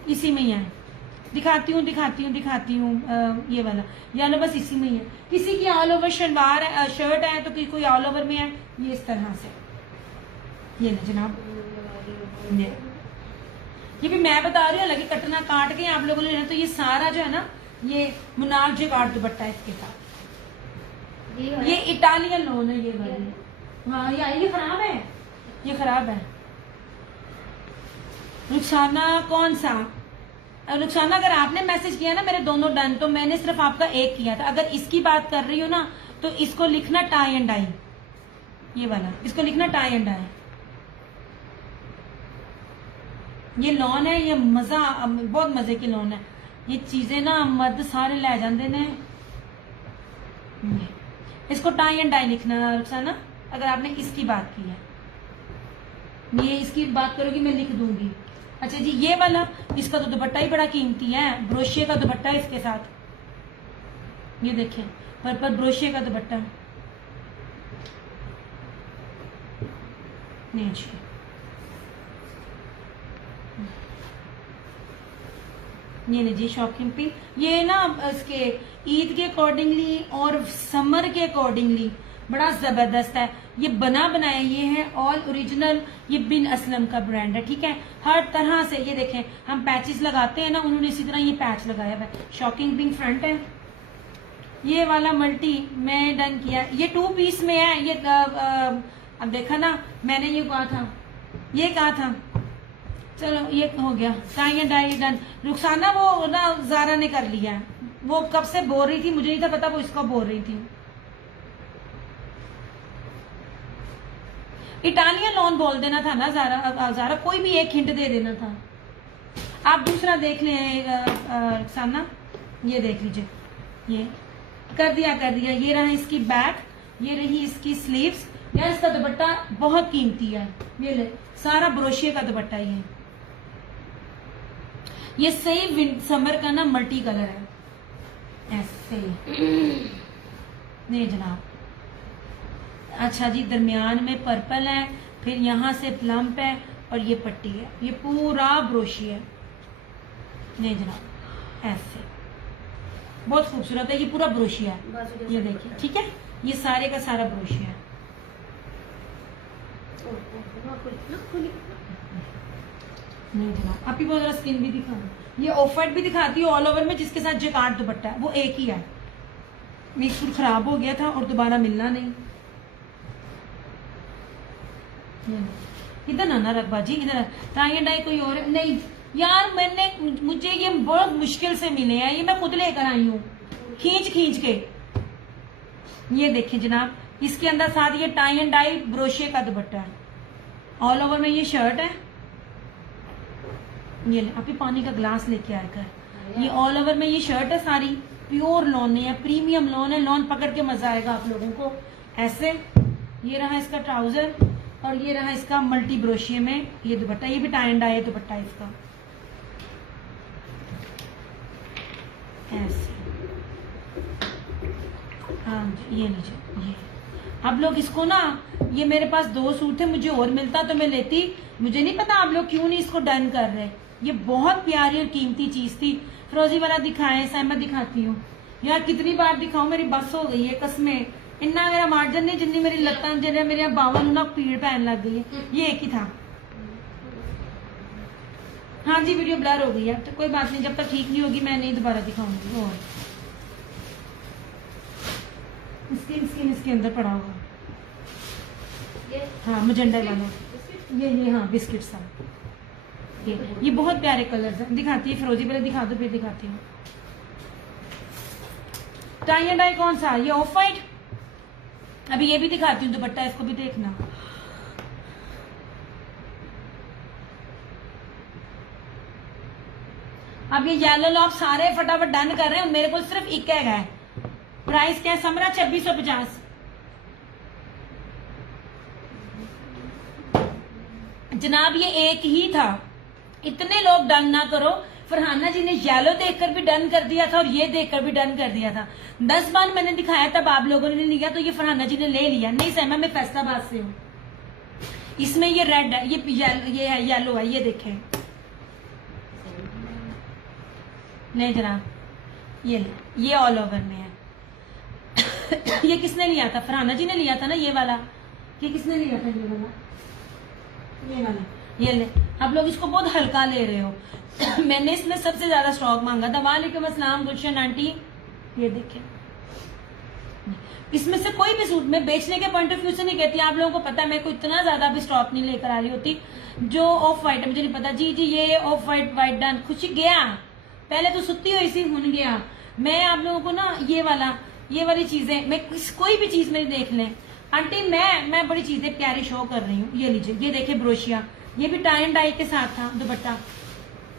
इसी में ही है। दिखाती हूँ ये वाला येलो बस इसी में ही है। किसी की ऑल ओवर शलवार है, शर्ट है, तो कोई ऑल ओवर में है, ये इस तरह से। ये ना जनाब, ये भी मैं बता रही हूँ, हालांकि कटना काट के आप लोगों ने लेना, तो ये सारा जो है ना, ये मुनार जगाड़ दुपट्टा है इसके साथ। ये इटालियन लोन है ये वाली। हाँ ये खराब है, ये खराब है। रुखसाना कौन सा? रुखसाना अगर आपने मैसेज किया ना मेरे दोनों डन, तो मैंने सिर्फ आपका एक किया था। अगर इसकी बात कर रही हो ना, तो इसको लिखना टाई एंड डाई, ये वाला इसको लिखना टाई एंड डाई। ये लॉन है, ये मजा, बहुत मजे की लॉन है। ये चीजें ना मर्द सारे ले जाते ने। इसको टाई एंड डाई लिखना रुखसाना, अगर आपने इसकी बात की है। ये इसकी बात करोगी मैं लिख दूंगी। अच्छा जी, ये वाला, इसका तो दुपट्टा ही बड़ा कीमती है, ब्रोशिये का दुपट्टा है इसके साथ। ये देखें, पर्पल ब्रोशिये का दुपट्टा। नहीं जी, ये लीजिए शॉकिंग पिंक। ये ना इसके ईद के अकॉर्डिंगली और समर के अकॉर्डिंगली बड़ा जबरदस्त है। ये बना बनाया ये है, ऑल ओरिजिनल, ये बिन असलम का ब्रांड है, ठीक है। हर तरह से ये देखें, हम पैचेस लगाते हैं ना, उन्होंने इसी तरह ये पैच लगाया हुआ है। शॉकिंग पिंक फ्रंट है। ये वाला मल्टी मैं डन किया, ये 2 पीस में है। ये अब देखा ना, मैंने ये कहा था, ये कहा था। चलो ये हो गया, tie and dye done. Rukhsana वो ना जारा ने कर लिया, वो कब से बोल रही थी, मुझे नहीं था पता वो इसको बोल रही थी। इटालियन लॉन बोल देना था ना ज़ारा, कोई भी एक हिंट दे देना था। आप दूसरा देख लें रुखसाना, ये देख लीजिए, ये कर दिया। ये रहा इसकी बैक, ये रही इसकी स्लीव्स। यार इसका दुपट्टा बहुत कीमती है, ये ले, सारा ब्रोशिये का दुपट्टा ये सही समर का ना मल्टी कलर है, ऐसे नहीं जनाब। अच्छा जी, दरमियान में पर्पल है, फिर यहाँ से प्लम्प है, और ये पट्टी है, ये पूरा ब्रोशी है। नहीं जनाब, ऐसे बहुत खूबसूरत है, ये पूरा ब्रोशी है, ये देखिए, ठीक है। ये सारे का सारा ब्रोशी है। नहीं जनाब, आप ही बहुत जरा स्किन भी दिखा, ये ऑफ वाइट भी दिखाती है ऑल ओवर में, जिसके साथ जैकार्ड दुपट्टा है, वो एक ही है। एक सूट खराब हो गया था और दोबारा मिलना नहीं। इधर ना रखबाजी, इधर टाई एंड डाई कोई और है नहीं यार। मुझे ये बहुत मुश्किल से मिले हैं, ये मैं खुद लेकर आई हूँ खींच के। ये देखिए जनाब, इसके अंदर साथ ये टाई एंड डाई ब्रोशिये का दुपट्टा है, ऑल ओवर में ये शर्ट है। ये आप ही पानी का ग्लास लेके आकर, ये ऑल ओवर में ये शर्ट है, सारी प्योर लॉन है, प्रीमियम लॉन है। लॉन पकड़ के मजा आएगा आप लोगों को। ऐसे ये रहा इसका ट्राउजर, और ये रहा इसका मल्टी ब्रोशिये में ये दुपट्टा, ये भी टाई एंड डाई दुपट्टा इसका, ऐसे। हाँ ये लीजिए, ये आप लोग इसको ना, ये मेरे पास 2 सूट थे, मुझे और मिलता तो मैं लेती। मुझे नहीं पता आप लोग क्यों नहीं इसको डन कर रहे। ये बहुत प्यारी और कीमती चीज थी। फिरोजी वाला दिखाएं, सहमत दिखाती हूँ यार, कितनी बार दिखाऊं, मेरी बस हो गई है कसमें। इन्ना मेरा मार्जन नहीं जितनी मेरी लत्तां, जिन्हें मेरे बावन ना पीड़ पैन लग गई है। ये एक ही था। हाँ जी, वीडियो ब्लर हो गई है, तो कोई बात नहीं, जब तक ठीक नहीं होगी मैं नहीं दोबारा दिखाऊंगी। और स्किन इसके अंदर पड़ा हुआ, हाँ मजेंडा वाला, ये हाँ बिस्किट सा। ये बहुत प्यारे कलर्स हैं। दिखाती है फिरोजी, पहले दिखा दो फिर दिखाती हूँ। टाई एंड डाई कौन सा? ये ऑफ वाइट। अभी ये भी दिखाती हूँ दुपट्टा, इसको भी देखना। अब ये येलो लॉक सारे फटाफट डन कर रहे हैं, मेरे को सिर्फ एक है। प्राइस क्या है समरा? 2650। जनाब ये एक ही था, इतने लोग डन ना करो। फरहाना जी ने येलो देखकर भी डन कर दिया था और ये देखकर भी डन कर दिया था। 10 बार मैंने दिखाया तब आप लोगों ने लिया, तो ये फरहाना जी ने ले लिया। नहीं सहमा, मैं फैसलाबाद से हूँ। इसमें ये रेड है, ये है येलो है, ये देखें। ले जनाब, ये ले, ये ऑल ओवर में है। ये किसने लिया था? फरहाना जी ने लिया था ना ये वाला। ये किसने लिया था? ये वाला, ये वाला, ये ले। आप लोग इसको बहुत हल्का ले रहे हो। मैंने इसमें सबसे ज्यादा स्टॉक मांगा था। वालेकुम अस्सलाम गुलशन आंटी, ये देखिए। इसमें से कोई भी सूट मैं बेचने के पॉइंट ऑफ व्यू से नहीं कहती, आप लोगों को पता है मैं कोई इतना ज्यादा भी स्टॉक नहीं लेकर आ रही होती। जो ऑफ व्हाइट है मुझे नहीं पता जी ये ऑफ व्हाइट व्हाइट डन खुशी गया, पहले तो सुती हुई सी हुन गया। मैं आप लोगों को ना ये वाली चीजें, मैं कोई भी चीज मेरी देख लें आंटी, मैं बड़ी चीजें प्यारी शो कर रही हूँ। ये लीजिए, ये देखिए ब्रोशिया, ये भी टाई एंड डाई के साथ था दुपट्टा।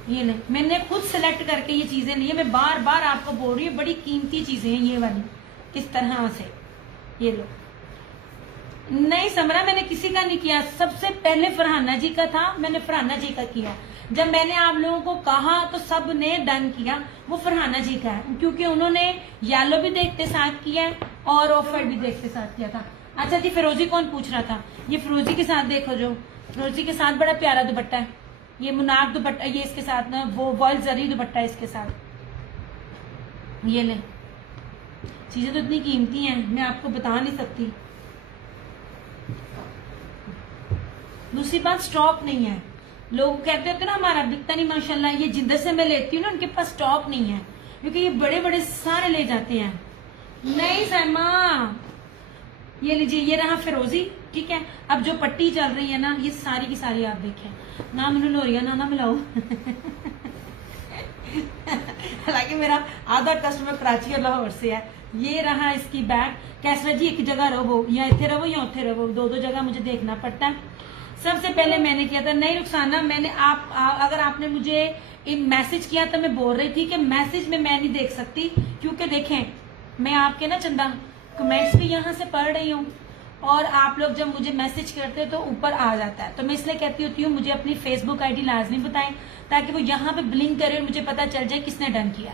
ये ले, मैंने खुद सेलेक्ट करके ये चीजें ली है। मैं बार बार आपको बोल रही हूँ, बड़ी कीमती चीजें हैं ये वाली, इस तरह से। ये लो, नहीं समरा मैंने किसी का नहीं किया, सबसे पहले फरहाना जी का था, मैंने फरहाना जी का किया। जब मैंने आप लोगों को कहा तो सब ने डन किया, वो फरहाना जी का है, क्योंकि उन्होंने येलो भी देखते साथ किया है और ऑफ व्हाइट भी देखते साथ किया था। अच्छा जी, फिरोजी कौन पूछ रहा था? ये फिरोजी के साथ देखो, जो फिरोजी के साथ बड़ा प्यारा दुपट्टा है, ये मुनाफ दुपट्टा, ये इसके साथ ना वो वॉल जरी दुपट्टा है इसके साथ। ये ले, चीजें तो इतनी कीमती हैं मैं आपको बता नहीं सकती। दूसरी बात, स्टॉक नहीं है। लोग कहते होते ना हमारा बिकता नहीं माशाल्लाह, ये जिधर से मैं लेती हूँ ना उनके पास स्टॉक नहीं है, क्योंकि ये बड़े बड़े सारे ले जाते हैं। नहीं सैमा, ये लीजिए, ये रहा फिरोजी, ठीक है। अब जो पट्टी चल रही है ना, ये सारी की सारी आप देखें ना, मैंने लोरिया ना मिलाओ। हालांकि मेरा आधा कस्टमर कराची और लाहौर से है। ये रहा इसकी बैग। कैसरा जी एक जगह रहो, या इतने रहो या उथे रहो, दो जगह मुझे देखना पड़ता है। सबसे पहले मैंने किया था, नहीं रुखसाना, मैंने अगर आपने मुझे मैसेज किया तो मैं बोल रही थी कि मैसेज में मैं नहीं देख सकती, क्योंकि देखें मैं आपके ना चंदा कमेंट्स भी यहाँ से पढ़ रही हूँ, और आप लोग जब मुझे मैसेज करते हैं तो ऊपर आ जाता है, तो मैं इसलिए कहती होती हूँ मुझे अपनी फेसबुक आईडी लाजमी बताएं, ताकि वो यहाँ पे ब्लिंक करे और मुझे पता चल जाए किसने डन किया।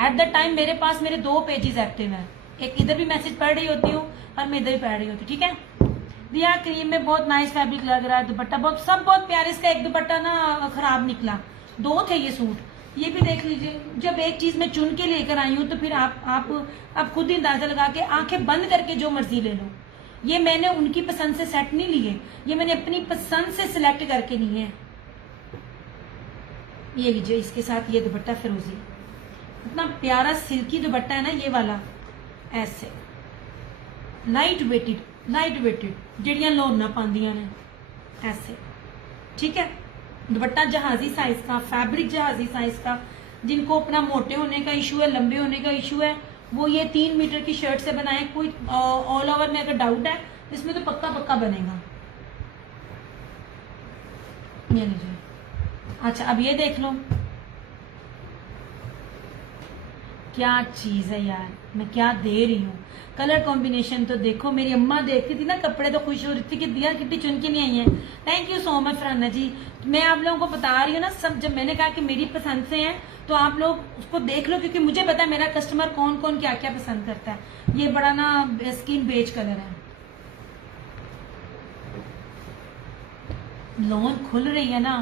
एट द टाइम मेरे पास मेरे 2 पेजेस एक्टिव हैं, एक इधर भी मैसेज पढ़ रही होती हूँ और मैं इधर भी पढ़ रही होती हूँ, ठीक है। दिया क्रीम में बहुत नाइस फैब्रिक लग रहा है, दुपट्टा बहुत प्यारे। इसका एक दुपट्टा ना खराब निकला, 2 थे ये सूट, ये भी देख लीजिए। जब एक चीज मैं चुन के लेकर आई हूँ तो फिर आप खुद ही अंदाजा लगा के आंखें बंद करके जो मर्जी ले लो। ये मैंने उनकी पसंद से सेट नहीं लिए, ये मैंने अपनी पसंद से सिलेक्ट करके लिए हैं। ये लीजिए, इसके साथ ये दुपट्टा फिरोजी, इतना प्यारा सिल्की दुपट्टा है ना ये वाला, ऐसे लाइट वेटेड जड़ियां लोर ना पांदियां ने, ऐसे, ठीक है। दुपट्टा जहाजी साइज का, फैब्रिक जहाजी साइज का। जिनको अपना मोटे होने का इशू है, लंबे होने का इशू है, वो ये 3 मीटर की शर्ट से बनाए। कोई ऑल ओवर में अगर डाउट है इसमें तो पक्का बनेगा। ये लीजिए। अच्छा, अब ये देख लो, क्या चीज है यार, मैं क्या दे रही हूँ। कलर कॉम्बिनेशन तो देखो, मेरी अम्मा देखती थी ना कपड़े तो खुश हो रही थी कि दिया कितनी चुन के नहीं आई है। Thank you so much Farhana ji. मैं आप लोगों को बता रही हूँ ना सब, जब मैंने कहा कि मेरी पसंद से हैं तो आप लोग उसको देख लो, क्योंकि मुझे पता है मेरा कस्टमर कौन कौन क्या क्या पसंद करता है। ये बड़ा ना स्किन बेज कलर है, लोन खुल रही है ना।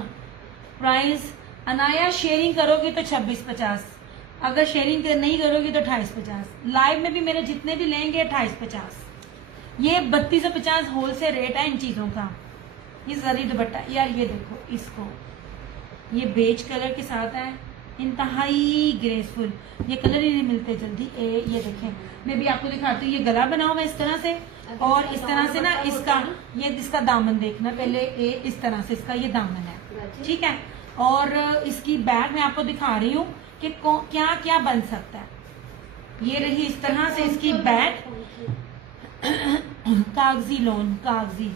प्राइस अनाया शेयरिंग करोगी तो 2650, अगर शेयरिंग नहीं करोगी तो 2850। लाइव में भी मेरे जितने भी लेंगे 2850। ये 3250 होलसेल रेट है इन चीजों का। ये जरी दुपट्टा यार, ये देखो इसको, ये बेज कलर के साथ है, इंतहाई ग्रेसफुल। ये कलर ही नहीं मिलते जल्दी। ये देखें, मैं भी आपको दिखाती हूँ। ये गला बना हुआ है इस तरह से, और इस तरह से ना इसका दामन देखना पहले, इस तरह से इसका ये दामन है, ठीक है। और इसकी बैग मैं आपको दिखा रही हूँ कि क्या क्या बन सकता है। ये रही इस तरह से इसकी बैग, कागजी लोन, कागजी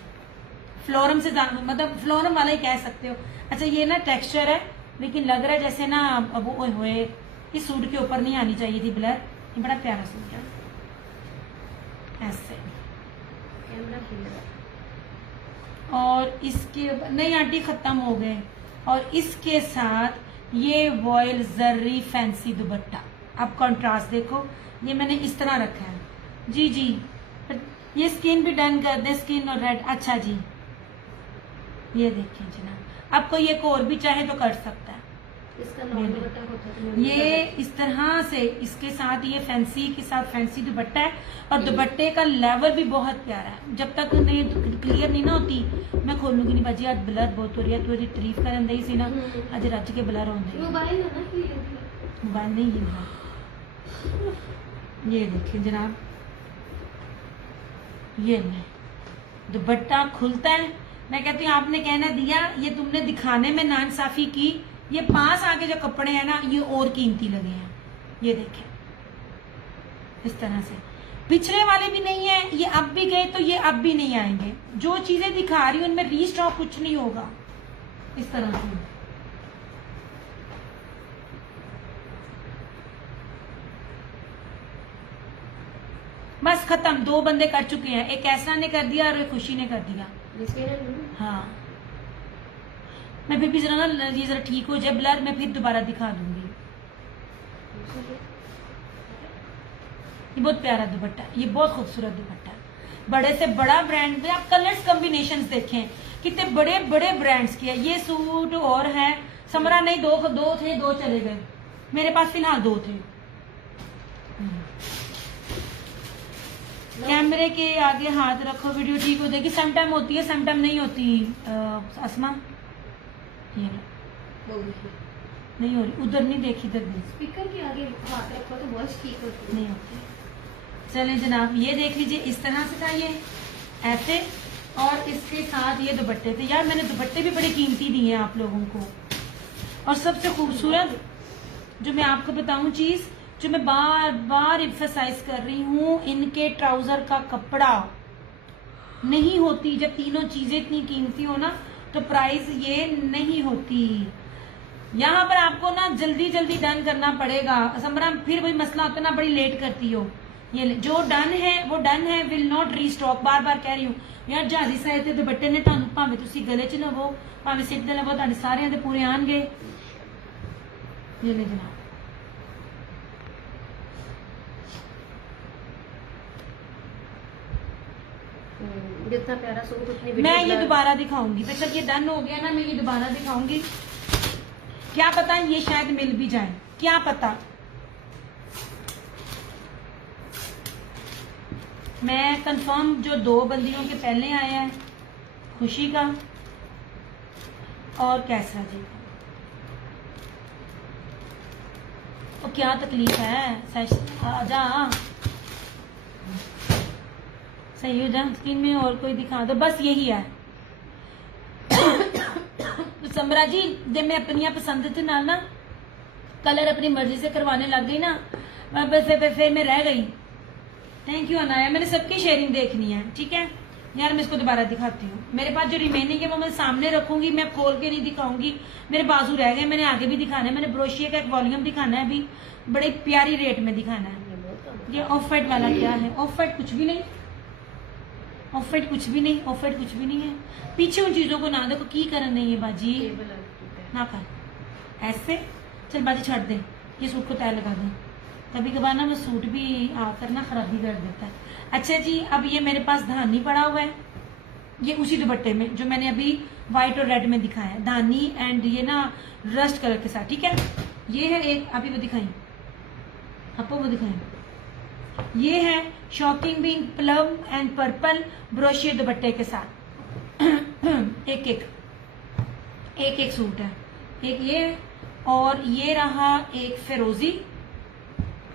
फ्लोरम से, मतलब फ्लोरम वाला ही कह सकते हो। अच्छा, ये ना टेक्सचर है, लेकिन लग रहा है जैसे ना अब वो हुए इस सूट के ऊपर नहीं आनी चाहिए थी ब्लर। ये बड़ा प्यारा सूट है, ऐसे। और इसके नहीं आंटी खत्म हो गए। और इसके साथ ये वॉयल जर्री फैंसी दुपट्टा। अब कंट्रास्ट देखो, ये मैंने इस तरह रखा है जी। ये स्किन भी डन कर दे, स्किन और रेड। अच्छा जी, ये देखिए जनाब, अब कोई एक और भी चाहे तो कर सकता है। इसका नॉन दुपट्टा होता है तो ये इस तरह से इसके साथ ये फैंसी के साथ फैंसी दुपट्टा है और दुपट्टे का लेवल भी बहुत प्यारा है। जब तक नहीं क्लियर नहीं ना होती मैं खोलूंगी नहीं बाजी। आज ब्लर बहुत हो रही है, थोड़ी तारीफ करन दई सी ना, आज रज के ब्लर होंदे। मोबाइल है ना कि मोबाइल नहीं है मेरा। ये देखिए जनाब, ये नहीं दुपट्टा खुलता है। मैं कहती हूँ आपने कहना दिया, ये तुमने दिखाने में नाइंसाफी की। ये पास आके जो कपड़े हैं ना ये और कीमती लगे हैं। ये देखें इस तरह से, पिछले वाले भी नहीं है, ये अब भी गए तो ये अब भी नहीं आएंगे। जो चीजें दिखा रही हूँ उनमें रीस्टॉक कुछ नहीं होगा। इस तरह से बस खत्म। 2 बंदे कर चुके हैं, एक ऐसा ने कर दिया और एक खुशी ने कर दिया। हाँ मैं फिर भी जरा ना ये जरा ठीक हो जाए ब्लर, मैं फिर दोबारा दिखा दूंगी। ये बहुत प्यारा दुपट्टा, ये बहुत खूबसूरत दुपट्टा, बड़े से बड़ा ब्रांड में। आप कलर्स कॉम्बिनेशंस देखें कितने बड़े बड़े ब्रांड्स के। ये सूट और है समरा नहीं, दो थे, 2 चले गए। मेरे पास फिलहाल 2 थे। कैमरे के आगे हाथ रखो, वीडियो ठीक हो जाएगी। समटाइम होती है, समटाइम नहीं होती। आसमा ये नहीं हो रही, उधर नहीं देखी, इधर भी स्पीकर के आगे हाथ रखो तो वॉइस ठीक होती है। नहीं होती। चलें जनाब, ये देख लीजिए इस तरह से था ये ऐसे, और इसके साथ ये दुपट्टे थे। यार मैंने दुपट्टे भी बड़े कीमती दिए हैं आप लोगों को। और सबसे खूबसूरत जो मैं आपको बताऊं चीज, जो मैं बार बार एम्फसाइज कर रही हूँ, इनके ट्राउजर का कपड़ा नहीं होती। जब तीनों चीजें इतनी कीमती हो ना तो प्राइस ये नहीं होती। यहाँ पर आपको ना जल्दी जल्दी डन करना पड़ेगा। समरा फिर वही मसला होता है ना, बड़ी लेट करती हो। ये जो डन है वो डन है, विल नॉट रीस्टॉक। बार बार कह रही हूँ यार, जहाजी साइड ते दुपट्टे ने तुहानू भावें तुसी गले च लवो भावें सिर ते लवो, तुहाडे सारिਆਂ ਦੇ पूरे आएंगे। ये ले जनाब, जितना प्यारा सूट उतनी मैं ये दोबारा दिखाऊंगी। तो जब ये डन हो गया ना, मैं ये दोबारा दिखाऊंगी। क्या पता ये शायद मिल भी जाए, क्या पता। मैं कंफर्म जो 2 बंदियों के पहले आए हैं, खुशी का और कैसरा जी का। तो क्या तकलीफ है, आजा सही हो जा। स्क्रीन में और कोई दिखा दो, बस यही है। तो समरा जी जब मैं अपनी पसंद के नाल ना कलर अपनी मर्जी से करवाने लग गई ना, फिर मैं रह गई। थैंक यू अनाया, मैंने सबकी शेयरिंग देखनी है। ठीक है यार, मैं इसको दोबारा दिखाती हूँ। मेरे पास जो रिमेनिंग है वो मैं सामने रखूंगी, मैं खोल के नहीं दिखाऊंगी। मेरे बाजू रह गए, मैंने आगे भी दिखाना है। मैंने ब्रोशिया का एक वॉल्यूम दिखाना है, अभी बड़े प्यारी रेट में दिखाना है। ये ऑफ वाइट वाला क्या है? ऑफ वाइट कुछ भी नहीं, ऑफ वाइट कुछ भी नहीं, ऑफ वाइट कुछ भी नहीं है। पीछे उन चीजों को ना देखो, की करन नहीं है बाजी ना कर ऐसे। चल बाजी छोड़ दे, ये सूट को तय लगा दे। कभी कभार ना वो सूट भी आकर ना खराबी कर देता है। अच्छा जी, अब ये मेरे पास धानी पड़ा हुआ है, ये उसी दुपट्टे में जो मैंने अभी व्हाइट और रेड में दिखाया है, धानी एंड ये ना रस्ट कलर के साथ। ठीक है, ये है एक, अभी वो दिखाई आपको, वो दिखाएं। ये है shocking pink plum and purple ब्रोशिया दुपट्टे के साथ। एक एक सूट है, एक ये और ये रहा एक फिरोजी।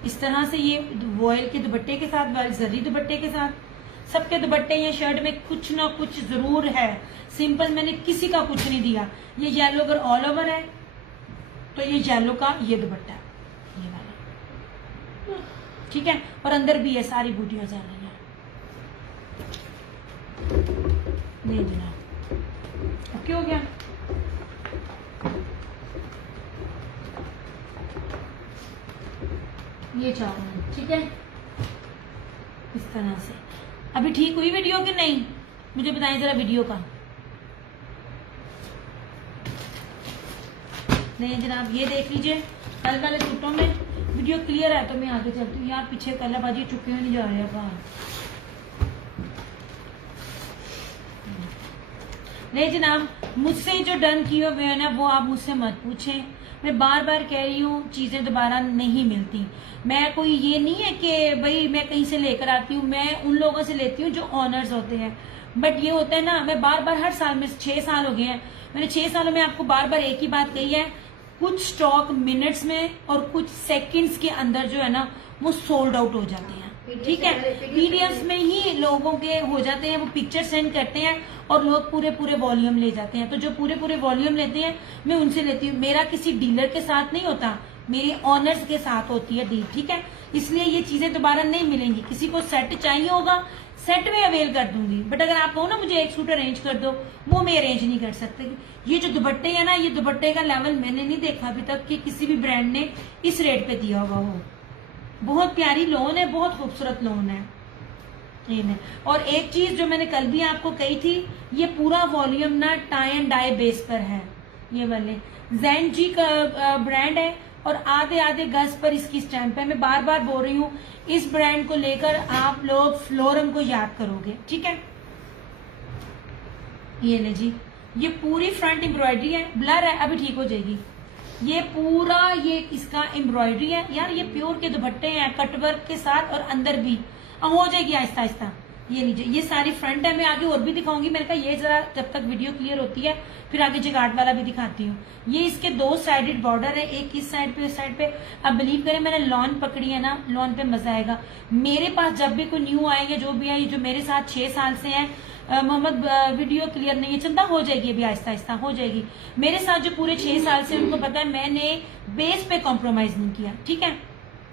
इस तरह से ये वॉयल के दुपट्टे के साथ, वॉयल जरी दुपट्टे के साथ। सबके दुपट्टे या शर्ट में कुछ ना कुछ जरूर है। सिंपल मैंने किसी का कुछ नहीं दिया। ये येलो अगर ऑल ओवर है तो ये येलो का ये दुपट्टा ये वाला, ठीक है। और अंदर भी है, सारी बूटियां जा रही है। नहीं जनाब, ओके हो गया। ये चावल, ठीक है, इस तरह से। अभी ठीक हुई वीडियो कि नहीं, मुझे बताएं जरा वीडियो का। नहीं जनाब, ये देख लीजिए कल वाले सूटों में वीडियो क्लियर है तो मैं आगे चलती हूँ। यार पीछे कल बाजी चुके हुए नहीं जा रहे बाहर। ले जनाब, मुझसे जो डन किए हुए हैं ना वो आप मुझसे मत पूछें। मैं बार बार कह रही हूँ, चीजें दोबारा नहीं मिलती। मैं कोई ये नहीं है कि भाई मैं कहीं से लेकर आती हूँ, मैं उन लोगों से लेती हूँ जो ऑनर्स होते हैं। बट ये होता है ना, मैं बार बार हर साल में 6 साल हो गए हैं, मैंने 6 सालों में आपको बार बार एक ही बात कही है, कुछ स्टॉक मिनट्स में और कुछ सेकंड्स के अंदर जो है ना वो सोल्ड आउट हो जाते हैं। ठीक है, पीडीएफ में ही लोगों के हो जाते हैं, वो पिक्चर सेंड करते हैं और लोग पूरे पूरे वॉल्यूम ले जाते हैं। तो जो पूरे पूरे वॉल्यूम लेते हैं मैं उनसे लेती हूँ। मेरा किसी डीलर के साथ नहीं होता, मेरे ऑनर्स के साथ होती है डील। ठीक है, इसलिए ये चीजें दोबारा नहीं मिलेंगी। किसी को सेट चाहिए होगा, सेट में अवेल कर दूंगी। बट अगर आप कहो ना मुझे एक सूट अरेंज कर दो, वो मैं अरेंज नहीं कर सकती। ये जो दुपट्टे है ना, ये दुपट्टे का लेवल मैंने नहीं देखा अभी तक कि किसी भी ब्रांड ने इस रेट पे दिया होगा। वो बहुत प्यारी लोन है, बहुत खूबसूरत लोन है ये। और एक चीज जो मैंने कल भी आपको कही थी, ये पूरा वॉल्यूम ना टाई एंड डाई बेस पर है। ये वाले जैन जी का ब्रांड है और आधे आधे गज पर इसकी स्टैंप है। मैं बार बार बोल रही हूँ, इस ब्रांड को लेकर आप लोग फ्लोरम को याद करोगे। ठीक है, ये ले जी, ये पूरी फ्रंट एम्ब्रॉयडरी है, ब्लर है अभी ठीक हो जाएगी। ये पूरा ये इसका एम्ब्रॉयडरी है यार, ये प्योर के दुपट्टे हैं कटवर्क के साथ और अंदर भी हो जाएगी आहिस्ता आहिस्ता। ये लीजिए, ये सारी फ्रंट है, मैं आगे और भी दिखाऊंगी। मैंने कहा ये जरा जब तक वीडियो क्लियर होती है फिर आगे जगाट वाला भी दिखाती हूँ। ये इसके 2 साइडेड बॉर्डर है, एक इस साइड पे इस साइड पे। अब बिलीव करें मैंने लॉन पकड़ी है ना, लॉन पे मजा आएगा। मेरे पास जब भी कोई न्यू आएंगे, जो भी है, जो मेरे साथ 6 साल से है, मोहम्मद वीडियो क्लियर नहीं है, चंदा हो जाएगी अभी आहिस्ता आहिस्ता हो जाएगी। मेरे साथ जो पूरे 6 साल से, उनको पता है मैंने बेस पे कॉम्प्रोमाइज नहीं किया। ठीक है,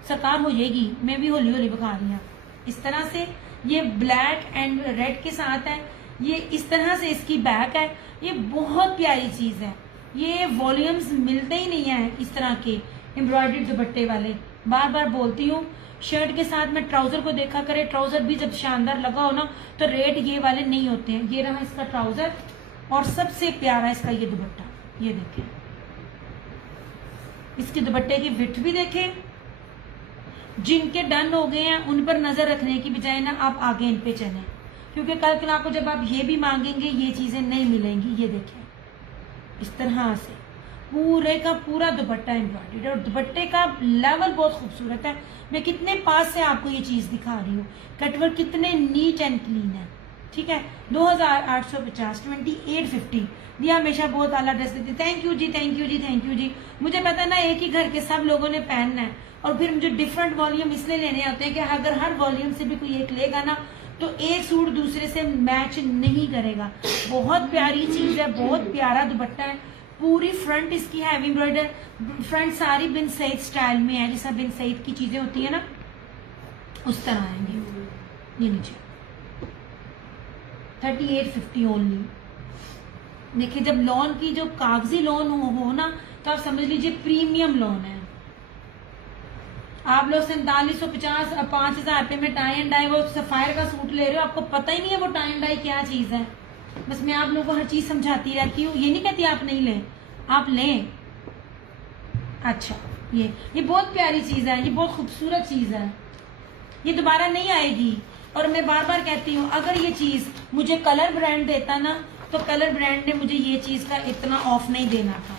सरकार हो जाएगी, मैं भी हौली हौली बखा रही हूँ। इस तरह से ये ब्लैक एंड रेड के साथ है, ये इस तरह से इसकी बैक है। ये बहुत प्यारी चीज है, ये वॉल्यूम्स मिलते ही नहीं है इस तरह के एम्ब्रॉयडर्ड दुपट्टे वाले। बार बार बोलती हूँ, शर्ट के साथ में ट्राउजर को देखा करे, ट्राउजर भी जब शानदार लगा हो ना तो रेट ये वाले नहीं होते हैं। ये रहा इसका ट्राउजर और सबसे प्यारा इसका ये दुपट्टा, ये देखें, इसके दुपट्टे की विड्थ भी देखें। जिनके डन हो गए हैं उन पर नजर रखने की बजाय ना आप आगे इन पे चलें, क्योंकि कल कल को जब आप ये भी मांगेंगे ये चीजें नहीं मिलेंगी। ये देखें, इस तरह से पूरे का पूरा दुपट्टा एम्ब्रॉयडर्ड और दुपट्टे का लेवल बहुत खूबसूरत है। मैं कितने पास से आपको ये चीज दिखा रही हूँ, कटवर्क कितने नीट एंड क्लीन है। ठीक है, 2850 2850 ये हमेशा बहुत आला ड्रेस देती। Thank you ji, thank you ji, thank you ji. मुझे पता है ना एक ही घर के सब लोगों ने पहनना है और फिर मुझे डिफरेंट वॉल्यूम इसलिए लेने होते हैं कि अगर हर वॉल्यूम से भी कोई एक लेगा ना तो एक सूट दूसरे से मैच नहीं करेगा। बहुत प्यारी चीज है, बहुत प्यारा दुपट्टा है। पूरी फ्रंट इसकी हैवी एम्ब्रॉयडर, फ्रंट सारी बिन सईद स्टाइल में है, जैसा बिन सईद की चीजें होती है ना उस तरह आएंगे। ये नीचे 3850 ओनली। देखिए, जब लोन की जो कागजी लोन हो ना तो आप समझ लीजिए प्रीमियम लोन है। आप लोग 4750 5000 रुपए में टाई एंड डाई वो सफायर का सूट ले रहे हो, आपको पता ही नहीं है वो टाई एंड डाई क्या चीज है। बस मैं आप लोगों को हर चीज समझाती रहती हूँ, ये नहीं कहती आप नहीं लें, आप लें। अच्छा, ये बहुत प्यारी चीज है, ये बहुत खूबसूरत चीज है, ये दोबारा नहीं आएगी। और मैं बार बार कहती हूँ, अगर ये चीज मुझे कलर ब्रांड देता ना तो कलर ब्रांड ने मुझे ये चीज का इतना ऑफ नहीं देना था।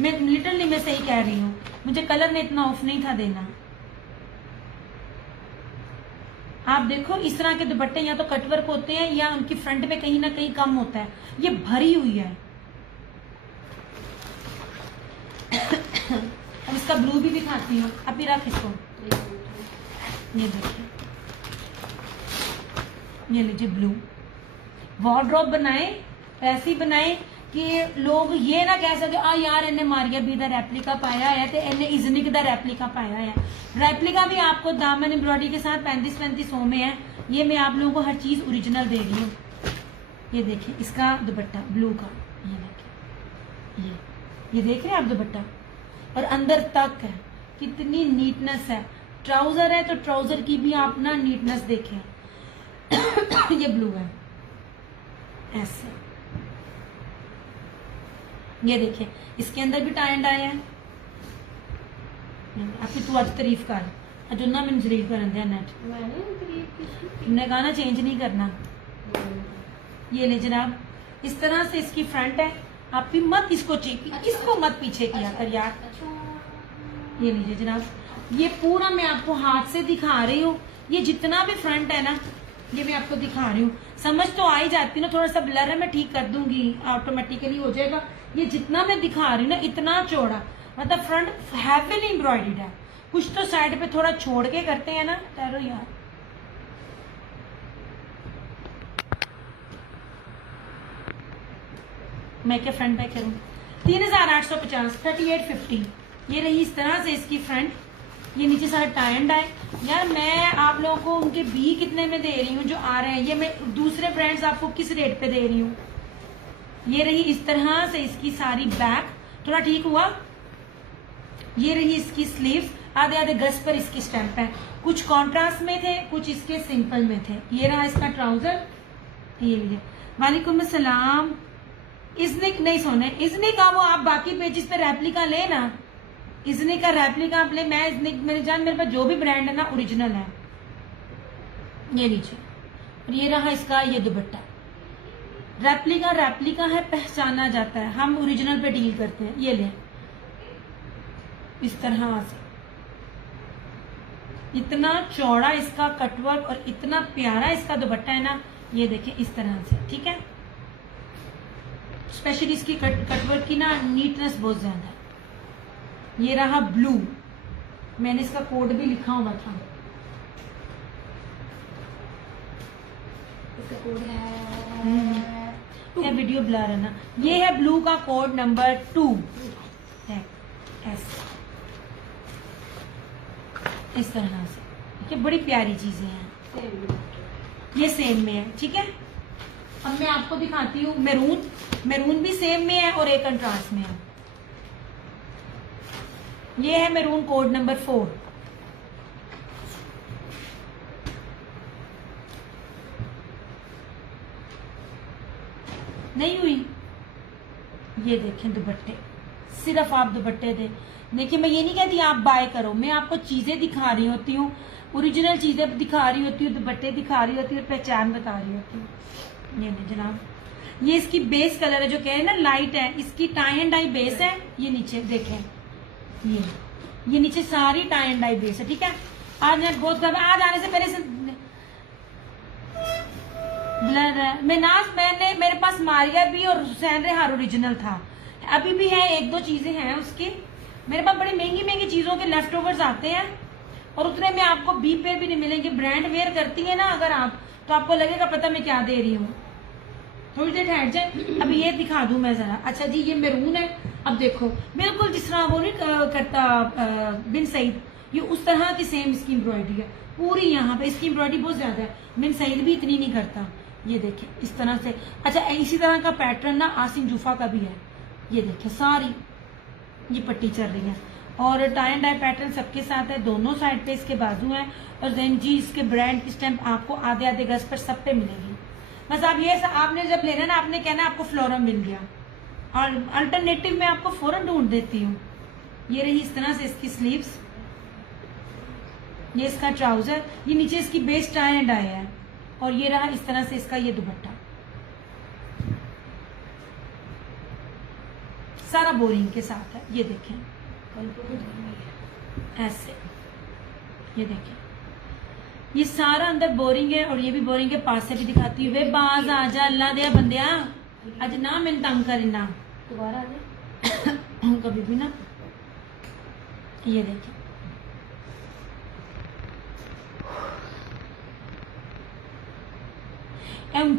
मैं लिटरली मैं सही कह रही हूँ, मुझे कलर ने इतना ऑफ नहीं था देना। आप देखो, इस तरह के दुपट्टे या तो कटवर्क होते हैं या उनकी फ्रंट में कहीं ना कहीं कम होता है, ये भरी हुई है। अब इसका ब्लू भी दिखाती हूँ, अभी रख इसको। ये देखिए, ये लीजिए ब्लू। वार्डरोब बनाए, ऐसी बनाए कि लोग ये ना कह सके आ यार इन्हें मारिया भी दा रेप्लिका पाया है तो इन्हें इजनिक दा रेप्लिका पाया है। रेप्लिका भी आपको दामन एम्ब्रॉयडरी के साथ 35-35 में है। ये मैं आप लोगों को हर चीज ओरिजिनल दे रही हूँ। ये देखिए इसका दुपट्टा ब्लू का, ये देखिए, ये देख रहे हैं आप दुपट्टा, और अंदर तक है, कितनी नीटनेस है। ट्राउजर है तो ट्राउजर की भी आप ना नीटनेस देखें। ये ब्लू है ऐसे, ये देखिए इसके अंदर भी टाई एंड डाई है। आपकी तू आज तारीफ कर, अजुन्ना मैंने तारीफ कर दिया नेट, मैंने तुमने कहा ना चेंज नहीं करना। ये ले जनाब, इस तरह से इसकी फ्रंट है। आप भी मत इसको इसको मत पीछे किया कर यार। अच्छा ये लीजिए जनाब, ये पूरा मैं आपको हाथ से दिखा रही हूँ। ये जितना भी फ्रंट है ना, ये मैं आपको दिखा रही हूँ। समझ तो आ ही जाती है ना, थोड़ा सा ब्लर है, मैं ठीक कर दूंगी, ऑटोमेटिकली हो जाएगा। ये जितना मैं दिखा रही हूँ ना, इतना चौड़ा, मतलब फ्रंट हैवीली एम्ब्रॉयडर्ड है। कुछ तो साइड पे थोड़ा छोड़ के करते हैं ना, ठहरो यार। मैं क्या फ्रंट बैक करूँ? 3850, 3850। ये रही इस तरह से इसकी फ्रंट। ये नीचे सारा टाई एंड डाई। यार मैं आप लोगों को उनके बी कितने में दे रही हूँ जो आ रहे हैं, ये मैं दूसरे ब्रांड्स आपको किस रेट पे दे रही हूँ। ये रही इस तरह से इसकी सारी बैक, थोड़ा ठीक हुआ। ये रही इसकी स्लीव्स, आधे आधे गज पर इसकी स्टैंप है। कुछ कॉन्ट्रास्ट में थे, कुछ इसके सिंपल में थे। ये रहा इसका ट्राउजर। ये लीजिए। वालेकुम अस्सलाम। इजनिक नहीं सोने, इजनिक का वो आप बाकी पेजेस पे रेप्लिका ले ना, इजनिक का रेप्लिका आप ले। मैं इजनिक मेरे जान, मेरे पास जो भी ब्रांड है ना ओरिजिनल है। ये लीजिए। और ये रहा इसका ये दुपट्टा। रेप्लिका रेप्लिका है, पहचाना जाता है। हम ओरिजिनल पे डील करते हैं। ये ले इस तरह से, इतना चौड़ा इसका कटवर्क और इतना प्यारा इसका दुपट्टा है ना। ये देखिए इस तरह से, ठीक है। स्पेशली इसकी कटवर्क की ना नीटनेस बहुत ज्यादा है। ये रहा ब्लू, मैंने इसका कोड भी लिखा हुआ था। इसका कोड है ये वीडियो ब्लर है ना। ये है ब्लू का कोड नंबर 2 है, ऐसे इस तरह से। ठीक है, बड़ी प्यारी चीजें हैं। ये सेम में है, ठीक है। अब मैं आपको दिखाती हूँ मैरून। मैरून भी सेम में है और एक कंट्रास्ट में है। ये है मैरून कोड नंबर 4। नहीं हुई। ये देखें दुपट्टे, सिर्फ आप दुपट्टे दे। देखिए मैं ये नहीं कहती आप बाय करो, मैं आपको चीजें दिखा रही होती हूँ, ओरिजिनल चीजें दिखा रही होती हूँ, दुपट्टे दिखा रही होती हूँ, पहचान बता रही होती हूँ। ये नहीं जनाब, ये इसकी बेस कलर है, जो कह रहे हैं ना लाइट है, इसकी टाई एंड डाई बेस है। ये नीचे देखें, ये नीचे सारी टाई एंड डाई बेस है, ठीक है। आज मैं बहुत आज आने से पहले से ब्लर है। मैंने मेरे पास मारिया भी और हुसैन रेहार ओरिजिनल था, अभी भी है, एक दो चीजें हैं उसकी। मेरे पास बड़ी महंगी महंगी चीजों के लेफ्ट ओवर्स आते हैं और उतने में आपको बी पे भी नहीं मिलेंगे। ब्रांड वेयर करती है ना अगर आप, तो आपको लगेगा पता मैं क्या दे रही हूँ। थोड़ी देर हट जाए, अभी ये दिखा दूं मैं जरा। अच्छा जी, ये मैरून है। अब देखो बिल्कुल जिस तरह वो नहीं करता बिन सईद, ये उस तरह की सेम इसकी एम्ब्रॉयडरी है पूरी। यहाँ पे इसकी एम्ब्रॉयडरी बहुत ज्यादा है, बिन सईद भी इतनी नहीं करता। ये देखें इस तरह से। अच्छा, इसी तरह का पैटर्न ना आसिम जूफा का भी है। ये देखें सारी ये पट्टी चल रही है और टाई एंड डाई पैटर्न सबके साथ है। दोनों साइड पे इसके बाजू हैं और देन जी इसके ब्रांड की स्टैंप आपको आधे आधे गज पर सब पे मिलेगी। बस आप ये आपने जब लेना ना, आपने कहना आपको फ्लोरम मिल गया, और अल्टरनेटिव में आपको फौरन ढूंढ देती हूँ। ये रही इस तरह से इसकी स्लीव्स, ये इसका ट्राउजर, ये नीचे इसकी बेस टाई एंड डाई है, और ये रहा इस तरह से इसका ये दुपट्टा। सारा बोरिंग के साथ है। ये देखें ऐसे, ये देखें ये सारा अंदर बोरिंग है और ये भी बोरिंग है। पास से भी दिखाती हूँ। वे बाज आ जा अल्लाह दे बंदिया, अज ना मैंने तंग करना दोबारा आ जाए कभी भी ना। ये देखें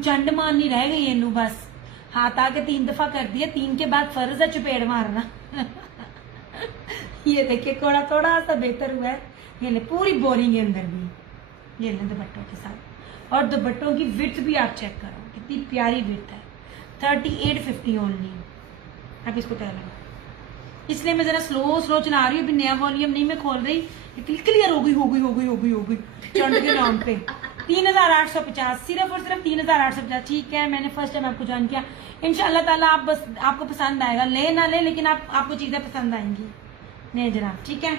चंड मारनी रह गई इनू, बस हाथ आके 3 दफा कर दिया, 3 के बाद फर्ज है चपेड़ मारना। ये देखिए थोड़ा थोड़ा सा बेहतर हुआ है। ये ले पूरी बोरिंग है अंदर भी। ये ले दुपट्टों के साथ, और दुपट्टों की विड्थ भी आप चेक करो कितनी प्यारी विड्थ है। 3850 ओनली। अब इसको क्या लगा, इसलिए मैं जरा स्लो स्लो चला रही हूँ, अभी नया वॉल्यूम नहीं मैं खोल रही। क्लियर हो गई चंड के नाम पे। 3850, सिर्फ और सिर्फ 3850। ठीक है, मैंने फर्स्ट टाइम आपको ज्वाइन किया। इंशाल्लाह ताला आप बस आपको पसंद आएगा, ले ना ले लेकिन आपको चीजें पसंद आएंगी। नहीं जनाब, ठीक है।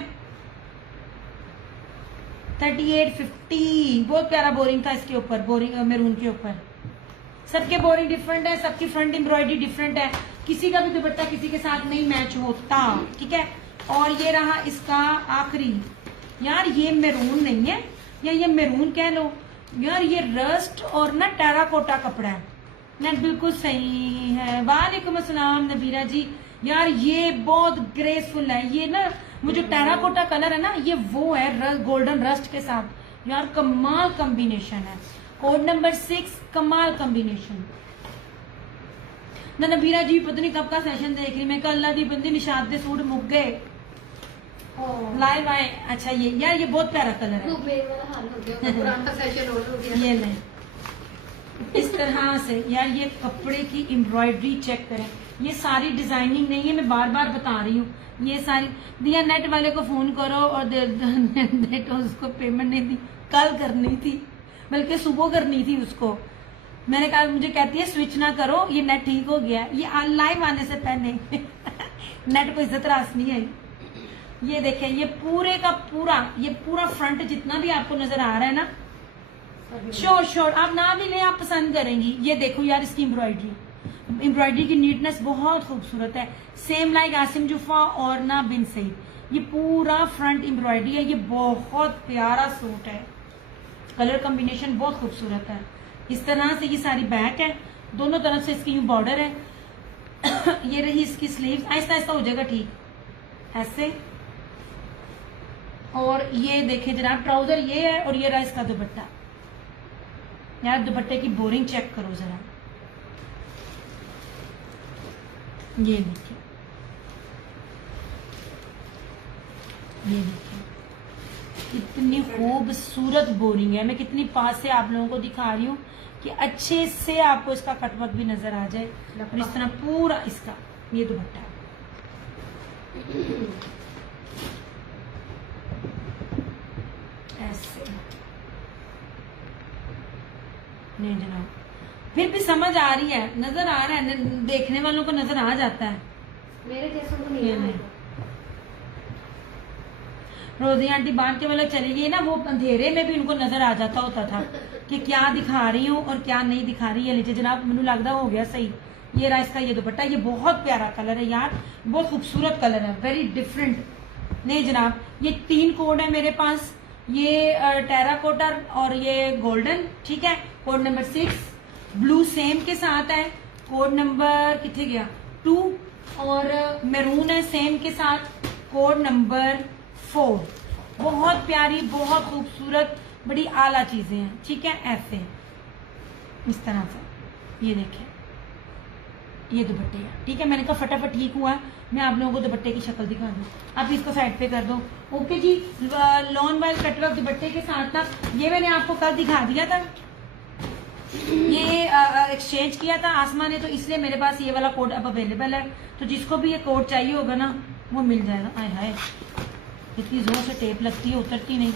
3850 बहुत प्यारा बोरिंग था इसके ऊपर, बोरिंग मैरून के ऊपर। सबके बोरिंग डिफरेंट है, सबकी फ्रंट एम्ब्रॉयडरी डिफरेंट है, किसी का भी दुपट्टा किसी के साथ नहीं मैच होता, ठीक है। और ये रहा इसका आखिरी, यार ये मैरून नहीं है, या ये मैरून कह लो यार, ये रस्ट और ना टेराकोटा कपड़ा है, नेट बिल्कुल सही है। वालेकुम अस्सलाम नबीरा जी, यार ये बहुत ग्रेसफुल है, ये ना वो जो टेराकोटा कलर है ना, ये वो है गोल्डन रस्ट के साथ, यार कमाल कॉम्बिनेशन है। कोड नंबर 6 कमाल कॉम्बिनेशन। ना नबीरा जी पता नहीं कब का सेशन देख रही मैं, कल दी बंदी निशाद दे सूट मुक गए लाइव आए। अच्छा ये यार ये बहुत प्यारा कलर है, पुराना सेशन हो गया। ये ले इस तरह से यार, ये कपड़े की एम्ब्रॉयडरी चेक करें, ये सारी डिजाइनिंग नहीं है, मैं बार बार बता रही हूँ, ये सारी दिया। नेट वाले को फोन करो और दे तो उसको पेमेंट नहीं दी, कल करनी थी, बल्कि सुबह करनी थी उसको। मैंने कहा, मुझे कहती है स्विच ना करो, ये नेट ठीक हो गया, ये लाइव आने से पहले नेट को इज्जत रास नहीं आई। ये देखें, ये पूरे का पूरा, ये पूरा फ्रंट जितना भी आपको नजर आ रहा है ना, श्योर आप ना भी लें, आप पसंद करेंगी। ये देखो यार इसकी एम्ब्रॉयडरी की नीटनेस बहुत खूबसूरत है, सेम लाइक आसिम जुफा और ना बिन सईद। ये पूरा फ्रंट एम्ब्रॉयडरी है, ये बहुत प्यारा सूट है, कलर कॉम्बिनेशन बहुत खूबसूरत है। इस तरह से ये सारी बैक है, दोनों तरफ से इसकी यूं बॉर्डर है। ये रही इसकी स्लीव्स, आहिस्ता आहिस्ता हो जाएगा ठीक ऐसे। और ये देखें जनाब, ट्राउजर ये है और ये रहा इसका दुपट्टा। यार दुपट्टे की बोरिंग चेक करो जरा, ये देखिए, ये देखिए कितनी खूबसूरत बोरिंग है। मैं कितनी पास से आप लोगों को दिखा रही हूँ कि अच्छे से आपको इसका कटवर्क भी नजर आ जाए। और इस तरह पूरा इसका ये दुपट्टा है, ऐसे नहीं जनाब, फिर भी समझ आ रही है, नजर आ रहा है, देखने वालों को नजर आ जाता है। मेरे जैसों को नहीं है। रोजी आंटी बांध के वाला चली गई ना, वो अंधेरे में भी उनको नजर आ जाता होता था कि क्या दिखा रही हूँ और क्या नहीं दिखा रही है। लीजिए जनाब, मैंने लगता हो गया सही। ये रहा इसका ये दुपट्टा, ये बहुत प्यारा कलर है यार, बहुत खूबसूरत कलर है, वेरी डिफरेंट। नहीं जनाब, ये 3 कोड है मेरे पास, ये टेराकोटा और ये गोल्डन, ठीक है। कोड नंबर 6 ब्लू सेम के साथ है, कोड नंबर कितने गया 2, और मैरून है सेम के साथ, कोड नंबर 4। बहुत प्यारी, बहुत खूबसूरत, बड़ी आला चीजें हैं, ठीक है। ऐसे इस तरह से ये देखें, ये दुपट्टे है, ठीक है। मैंने कहा फटाफट ठीक हुआ है, मैं आप लोगों को दुपट्टे की शक्ल दिखा दूं, आप इसको साइड पे कर दो। ओके जी, लॉन वाइल कटवर्क दुपट्टे के साथ था, ये मैंने आपको कल दिखा दिया था, ये एक्सचेंज किया था आसमा ने, तो इसलिए मेरे पास ये वाला कोड अब अवेलेबल है। तो जिसको भी ये कोड चाहिए होगा ना, वो मिल जाएगा। आय हाय, इतनी जोर से टेप लगती है, उतरती नहीं।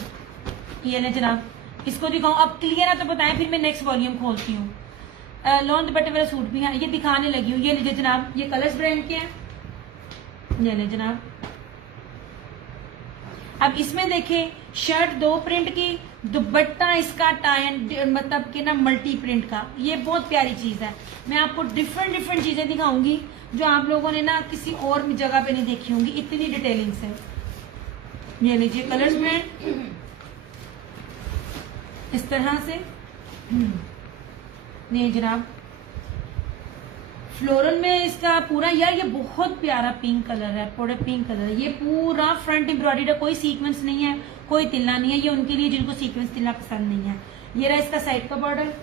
ये ले जनाब, इसको दिखाऊं अब क्लियर है तो बताएं, फिर मैं नेक्स्ट वॉल्यूम खोलती हूँ। लॉन दुपट्टे वाला सूट भी है, ये दिखाने लगी हूँ। ये लीजिए जनाब, ये कलर्स ब्रांड के हैं, ये ले जनाब। अब इसमें देखें, शर्ट 2 प्रिंट की, दुपट्टा इसका टाई मतलब कि ना मल्टी प्रिंट का, ये बहुत प्यारी चीज है। मैं आपको डिफरेंट चीजें दिखाऊंगी जो आप लोगों ने ना किसी और जगह पे नहीं देखी होंगी, इतनी डिटेलिंग से। ये लीजिए कलर्स ब्रांड इस तरह से। नहीं जनाब, फ्लोरल में इसका पूरा, यार ये बहुत प्यारा पिंक कलर है, पूरा पिंक कलर है। ये पूरा फ्रंट एम्ब्रॉयडरी, कोई सीक्वेंस नहीं है, कोई तिल्ला नहीं है, ये उनके लिए जिनको सीक्वेंस तिल्ला पसंद नहीं है। ये रहा इसका साइड का बॉर्डर।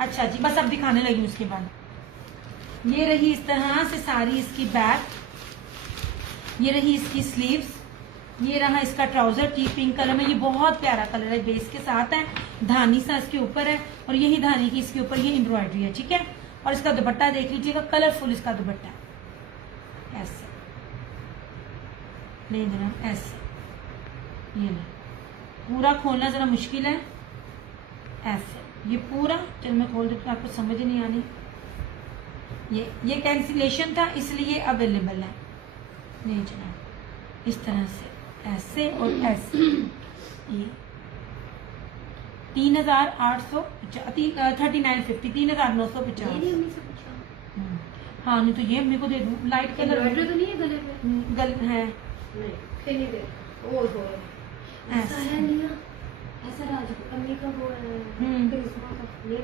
अच्छा जी, बस अब दिखाने लगी उसके बाद। ये रही इस तरह से सारी इसकी बैक, ये रही इसकी स्लीव्स, ये रहा इसका ट्राउजर की पिंक कलर में, ये बहुत प्यारा कलर है, बेस के साथ है, धानी सा इसके ऊपर है, और यही धानी की इसके ऊपर ये एम्ब्रॉयडरी है, ठीक है। और इसका दुपट्टा देख लीजिएगा, कलरफुल इसका दुपट्टा, ऐसे नहीं जनाब, ऐसे। ये नहीं, पूरा खोलना जरा मुश्किल है, ऐसे ये पूरा। चल मैं खोल देती हूँ, आपको समझ ही नहीं आनी। ये कैंसिलेशन था इसलिए अवेलेबल है। नहीं जनाब, इस तरह से ऐसे और ऐसे, ये 3850 3950 ये 3950। नहीं अम्मी से पूछा हाँ नहीं तो ये अम्मी को दे दूँ, लाइट कलर एम्ब्रॉयडरी तो नहीं है गले पे गल है नहीं फिर नहीं दे ओ हो ऐसा है नहीं ऐसा राज अम्मी का वो है हम्म। करिश्मा का ये